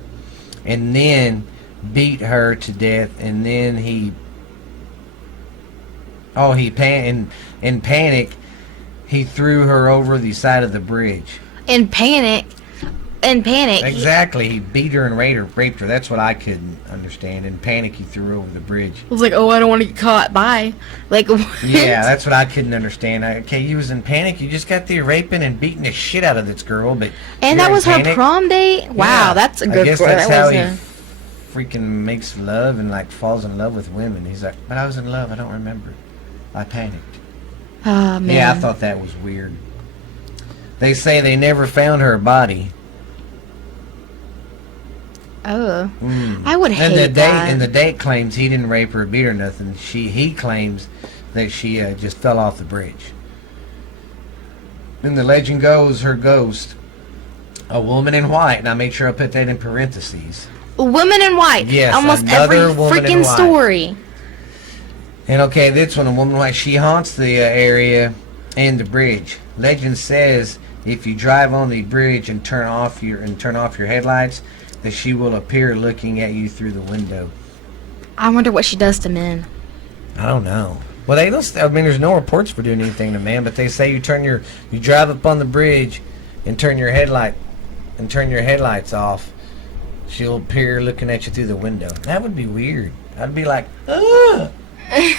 and then beat her to death, and then in panic, he threw her over the side of the bridge. In panic. Exactly. He beat her and raped her. That's what I couldn't understand. In panic, he threw her over the bridge. I was like, oh, I don't want to get caught. Bye. Like, what? Yeah, that's what I couldn't understand. Okay, you was in panic. You just got there raping and beating the shit out of this girl, but And that was her prom date? Wow, Yeah. that's a good I guess story. that's That how was he a- freaking makes love and like falls in love with women. He's like, but I was in love. I don't remember. I panicked. Oh, man. Yeah, I thought that was weird. They say they never found her body. Oh. I would hate And that. the date claims he didn't rape her or beat her or nothing. He claims that she just fell off the bridge. And the legend goes, her ghost, a woman in white, and I made sure I put that in parentheses. Women in white. Yes, Almost every another woman in freaking white. story. And okay, this one, a woman in white, she haunts the area and the bridge. Legend says if you drive on the bridge and turn off your headlights, that she will appear looking at you through the window. I wonder what she does to men. I don't know. Well, they don't. I mean, there's no reports for doing anything to man, but they say you drive up on the bridge, and turn your headlights off, she'll appear looking at you through the window. That would be weird. I'd be like, ugh. I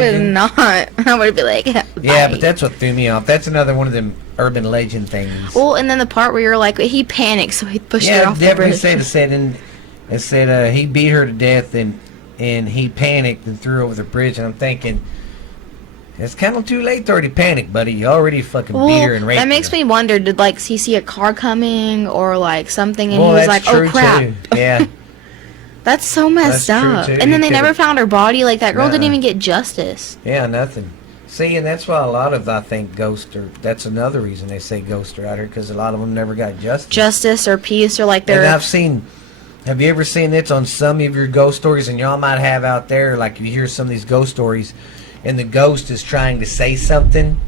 would not. I would be like, bye. Yeah, but that's what threw me off. That's another one of them urban legend things. Well, and then the part where you're like, he panicked, so he pushed her off the bridge. It said he beat her to death and he panicked and threw her over the bridge. And I'm thinking, it's kind of too late to already panic, buddy. You already fucking beat her and raped her. That makes me wonder, did he see a car coming or something, and he was like, oh crap. Too. Yeah. That's so messed up. And then they never found her body. Like, that girl didn't even get justice. Yeah, nothing. See, and that's why a lot of, I think, that's another reason they say ghosts are out here, because a lot of them never got justice. Justice or peace, or they're... And have you ever seen this on some of your ghost stories, and y'all might have out there, like you hear some of these ghost stories, and the ghost is trying to say something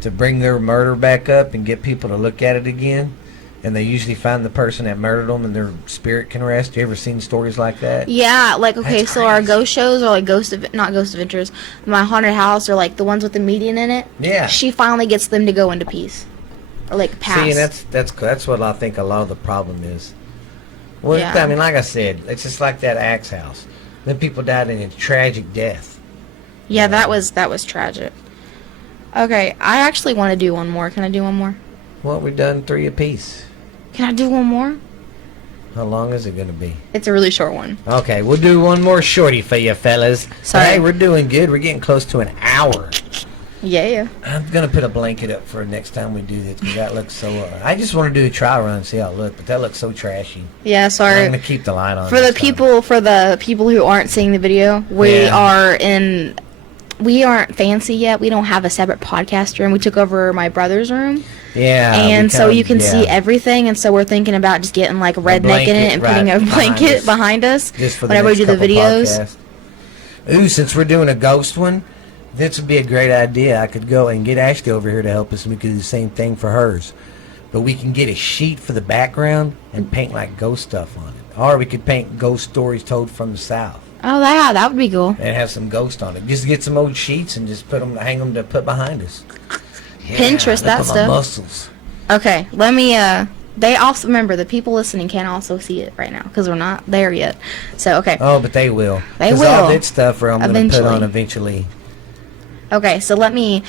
to bring their murder back up and get people to look at it again? And they usually find the person that murdered them and their spirit can rest. You ever seen stories like that? Yeah, okay, so our ghost shows are not Ghost Adventures, My Haunted House, or the ones with the medium in it. Yeah. She finally gets them to go into peace. Or pass. See, and that's what I think a lot of the problem is. Well, yeah. I mean, like I said, it's just like that Axe House. Then people died in a tragic death. Yeah, that was tragic. Okay, I actually want to do one more. Can I do one more? Well, we've done 3 apiece. Can I do one more? How long is it going to be? It's a really short one. Okay, we'll do one more shorty for you fellas. Sorry. Hey, we're doing good. We're getting close to an hour. Yeah. I'm going to put a blanket up for next time we do this, because that looks so... I just want to do a trial run and see how it looks, but that looks so trashy. Yeah, sorry. I'm going to keep the light on. For the people who aren't seeing the video, we aren't fancy yet. We don't have a separate podcast room. We took over my brother's room. Yeah. And so you can see everything, and so we're thinking about just getting redneck in it and putting a blanket behind us whenever we do the videos. Podcasts. Ooh, since we're doing a ghost one, this would be a great idea. I could go and get Ashley over here to help us, and we could do the same thing for hers. But we can get a sheet for the background and paint ghost stuff on it. Or we could paint ghost stories told from the South. Oh, that would be cool. And have some ghost on it. Just get some old sheets and just hang them to put behind us. Yeah, Pinterest, that stuff. My muscles. Okay, let me, they also, remember, the people listening can't also see it right now, because we're not there yet. So, okay. Oh, but they will. They will. All that stuff I'm going to put on eventually. Okay, so let me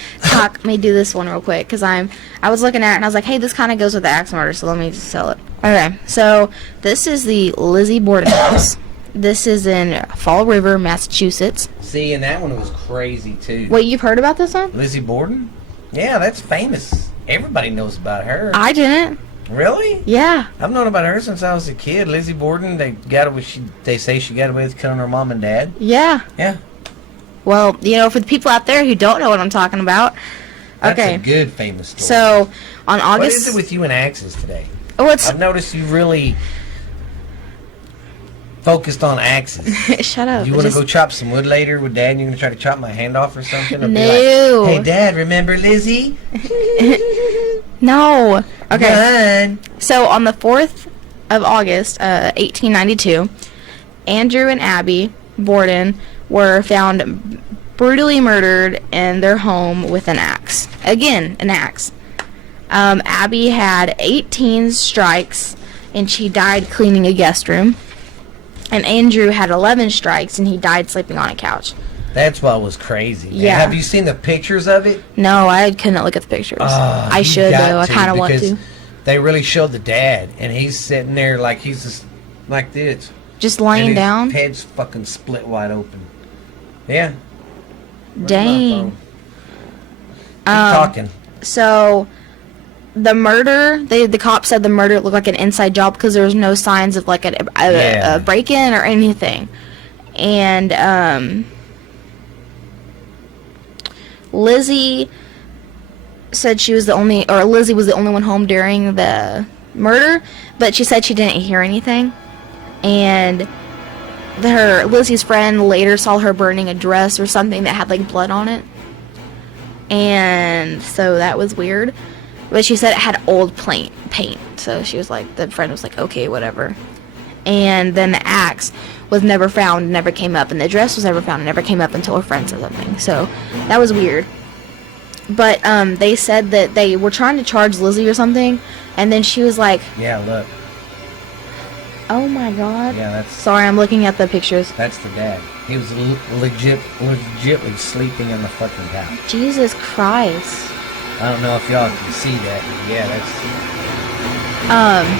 do this one real quick, because I was looking at it, and I was like, hey, this kind of goes with the axe murder, so let me just sell it. Okay, so this is the Lizzie Borden house. This is in Fall River, Massachusetts. See, and that one was crazy, too. Wait, you've heard about this one? Lizzie Borden? Yeah, that's famous. Everybody knows about her. I didn't. Really? Yeah. I've known about her since I was a kid. Lizzie Borden, they say she got away with killing her mom and dad. Yeah. Yeah. Well, for the people out there who don't know what I'm talking about. Okay. That's a good famous story. So, on August... What is it with you and axes today? I've noticed you really focused on axes. Shut up. You want to go chop some wood later with Dad, and you're going to try to chop my hand off or something? Or no. Be like, hey, Dad, remember Lizzie? No. Okay. Run. So, on the 4th of August, 1892, Andrew and Abby Borden were found brutally murdered in their home with an axe. Again, an axe. Abby had 18 strikes, and she died cleaning a guest room. And Andrew had 11 strikes, and he died sleeping on a couch. That's what was crazy. Man. Yeah. Have you seen the pictures of it? No, I couldn't look at the pictures. I should, though. I kind of want to. They really showed the dad, and he's sitting there like he's just like this. Just laying down? His head's fucking split wide open. Yeah. Dang. Keep talking. So, the murder, the cop said the murder looked like an inside job because there was no signs of a break-in or anything. And Lizzie said Lizzie was the only one home during the murder, but she said she didn't hear anything. And Lizzie's friend later saw her burning a dress or something that had blood on it. And so that was weird. But she said it had old paint. So she was the friend was okay, whatever. And then the axe was never found, never came up. And the dress was never found, and never came up until her friend said something. So that was weird. But they said that they were trying to charge Lizzie or something, and then she was like, Yeah, look. "Oh my God." Yeah, that's. Sorry, I'm looking at the pictures. That's the dad. He was legitly sleeping on the fucking couch. Jesus Christ. I don't know if y'all can see that, but yeah,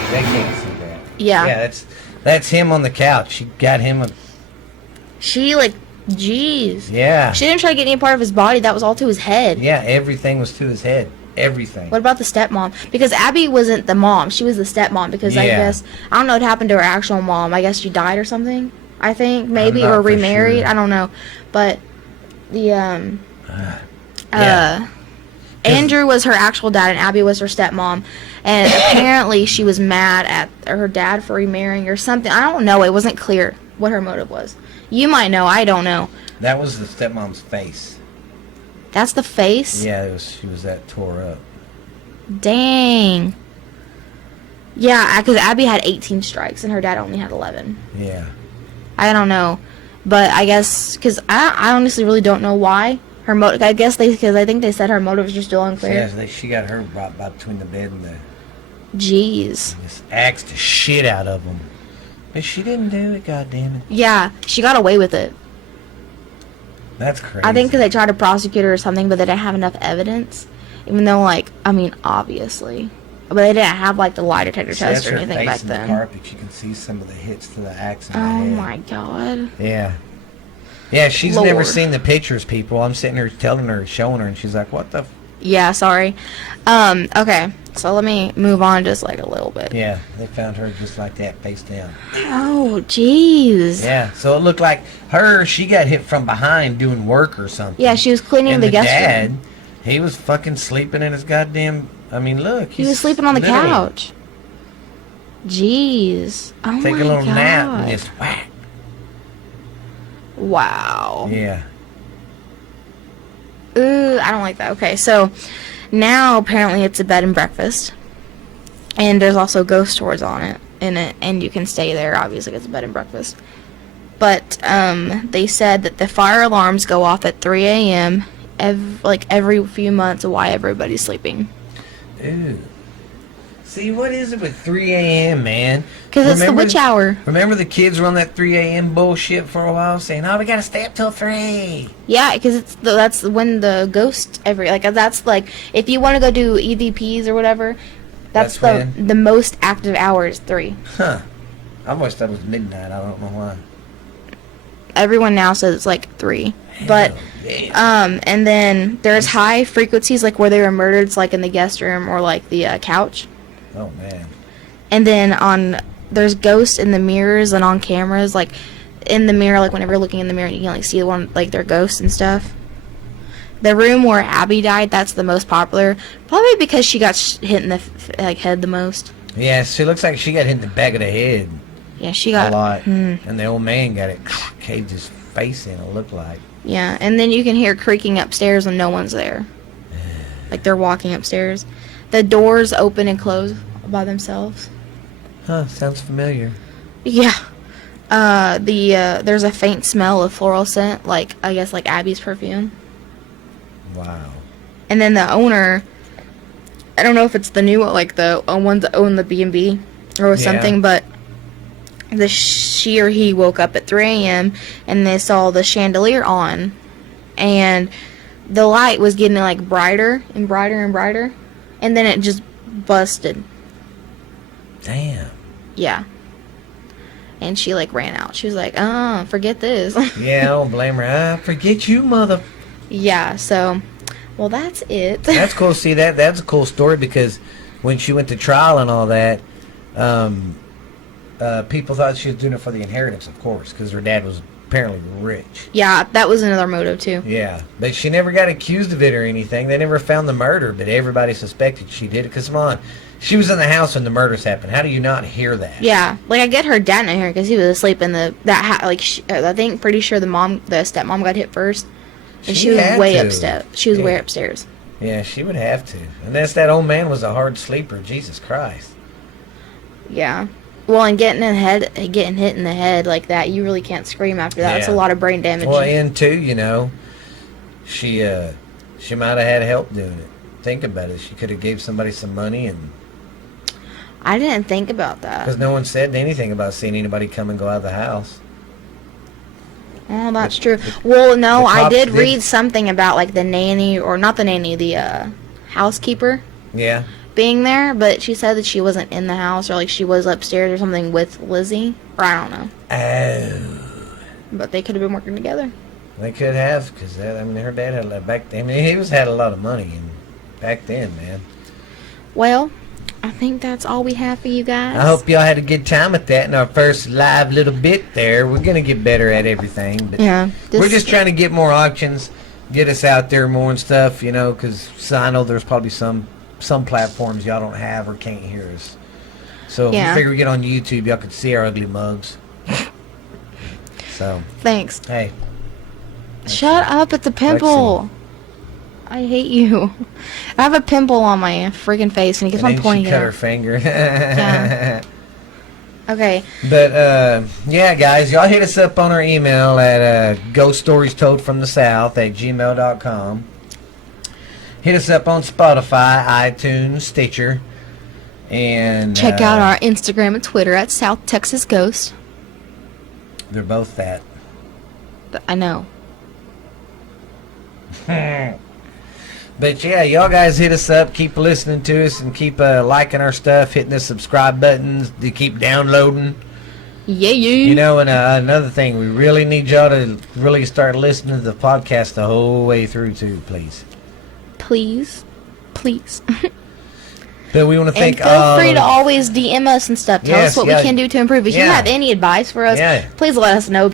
they can't see that. Yeah. Yeah, that's him on the couch. She got him She like, jeez. Yeah. She didn't try to get any part of his body. That was all to his head. Yeah, everything was to his head. Everything. What about the stepmom? Because Abby wasn't the mom. She was the stepmom because I guess, I don't know what happened to her actual mom. I guess she died or something. I think maybe, or remarried. Sure. I don't know. But the Andrew was her actual dad and Abby was her stepmom. And apparently she was mad at her dad for remarrying or something. I don't know. It wasn't clear what her motive was. You might know. I don't know. That was the stepmom's face. That's the face? Yeah, she was that tore up. Dang. Yeah, because Abby had 18 strikes and her dad only had 11. Yeah. I don't know. But I guess, because I honestly really don't know why. Her motive, I guess because I think they said her motives are still unclear. Yeah, she got her right between the bed and the... Jeez. Just axed the shit out of them. But she didn't do it, goddammit. Yeah, she got away with it. That's crazy. I think because they tried to prosecute her or something, but they didn't have enough evidence. Even though, like, I mean, obviously. But they didn't have, like, the lie detector test or anything back then. The carpet, you can see some of the hits to the axe in the head. Oh, my God. Yeah. Yeah, she's Lord. never seen the pictures, people. I'm sitting here telling her, showing her, and she's like, what the... Yeah, sorry. Okay, so let me move on just, like, a little bit. Yeah, they found her just like that, face down. Oh, jeez. Yeah, so it looked like she got hit from behind doing work or something. Yeah, she was cleaning and the guest dad, room. He was fucking sleeping in his goddamn... I mean, look. He was sleeping on the couch. Jeez. Oh, my God. Take a little nap and just whack. Wow. Yeah. I don't like that. Okay, so now apparently it's a bed and breakfast. And there's also ghost tours in it, and you can stay there, obviously, it's a bed and breakfast. But they said that the fire alarms go off at 3 a.m. Every few months while everybody's sleeping. Ooh. See, what is it with 3 a.m., man? Because it's the witch hour. Remember the kids were on that 3 a.m. bullshit for a while, saying, "Oh, we gotta stay up till 3." Yeah, because that's when the ghost that's like if you want to go do EVPs or whatever, that's the most active hour is 3. Huh? I always thought it was midnight. I don't know why. Everyone now says it's like 3. But and then there's high frequencies like where they were murdered, it's like in the guest room or like the couch. Oh man. And then there's ghosts in the mirrors and on cameras, like in the mirror, like whenever you're looking in the mirror, you can like see one like their ghosts and stuff. The room where Abby died, that's the most popular, probably because she got hit in the head the most. Yeah, she looks like she got hit in the back of the head. Yeah, she got a lot, and the old man got it caved his face in. It looked like. Yeah, and then you can hear creaking upstairs when no one's there, like they're walking upstairs. The doors open and close by themselves. Huh, sounds familiar. Yeah. There's a faint smell of floral scent, like, I guess, like Abby's perfume. Wow. And then the owner, I don't know if it's the new, like, the ones that own the B&B or something, but she or he woke up at 3 a.m. and they saw the chandelier on, and the light was getting, like, brighter and brighter and brighter, and then it just busted. Damn. Yeah. And she, like, ran out. She was like, forget this. Yeah, I don't blame her. Forget you, mother. Yeah, so, well, that's it. That's cool. See, that's a cool story because when she went to trial and all that, people thought she was doing it for the inheritance, of course, because her dad was apparently rich. Yeah, that was another motive, too. Yeah, but she never got accused of it or anything. They never found the murder, but everybody suspected she did it because, come on, she was in the house when the murders happened. How do you not hear that? Yeah, like I get her dad in here because he was asleep in I think pretty sure the stepmom got hit first, and she was way upstairs. She was way upstairs. Yeah, she would have to. Unless that old man was a hard sleeper. Jesus Christ. Yeah. Well, and getting hit in the head like that, you really can't scream after that. It's a lot of brain damage. Well, and too, she She might have had help doing it. Think about it. She could have gave somebody some money, and I didn't think about that. because no one said anything about seeing anybody come and go out of the house. Oh, that's true. Well, no, I did did- read something about like the nanny, or not the nanny, the housekeeper Yeah. being there, but she said that she wasn't in the house, or like she was upstairs or something with Lizzie, or I don't know. Oh. But they could have been working together. They could have, because I mean, her dad had back then. I mean, he had a lot of money back then, man. Well, I think that's all we have for you guys. I hope y'all had a good time with that in our first live little bit there. We're gonna get better at everything, but Yeah, we're just trying to get more auctions, get us out there more and stuff, you know, because I know there's probably some platforms y'all don't have or can't hear us. So Yeah. we figure we get on YouTube, y'all can see our ugly mugs. So Thanks. hey, Shut up at the pimple. I hate you. I have a pimple on my freaking face, and he keeps on and then pointing she it cut her out. finger. Yeah. Okay. But yeah, guys, y'all hit us up on our email at ghoststoriestoldfromthesouth@gmail.com. Hit us up on Spotify, iTunes, Stitcher, and Check out our Instagram and Twitter at South Texas Ghost. They're both that. I know. But yeah, y'all guys hit us up, keep listening to us, and keep liking our stuff, hitting the subscribe buttons, to keep downloading. Yeah. You know, and another thing, we really need y'all to really start listening to the podcast the whole way through too, please. Please. But we want to And thank feel free to always DM us and stuff. Tell Yes, us what yeah. we can do to improve. If you Yeah. have any advice for us, Yeah. please let us know.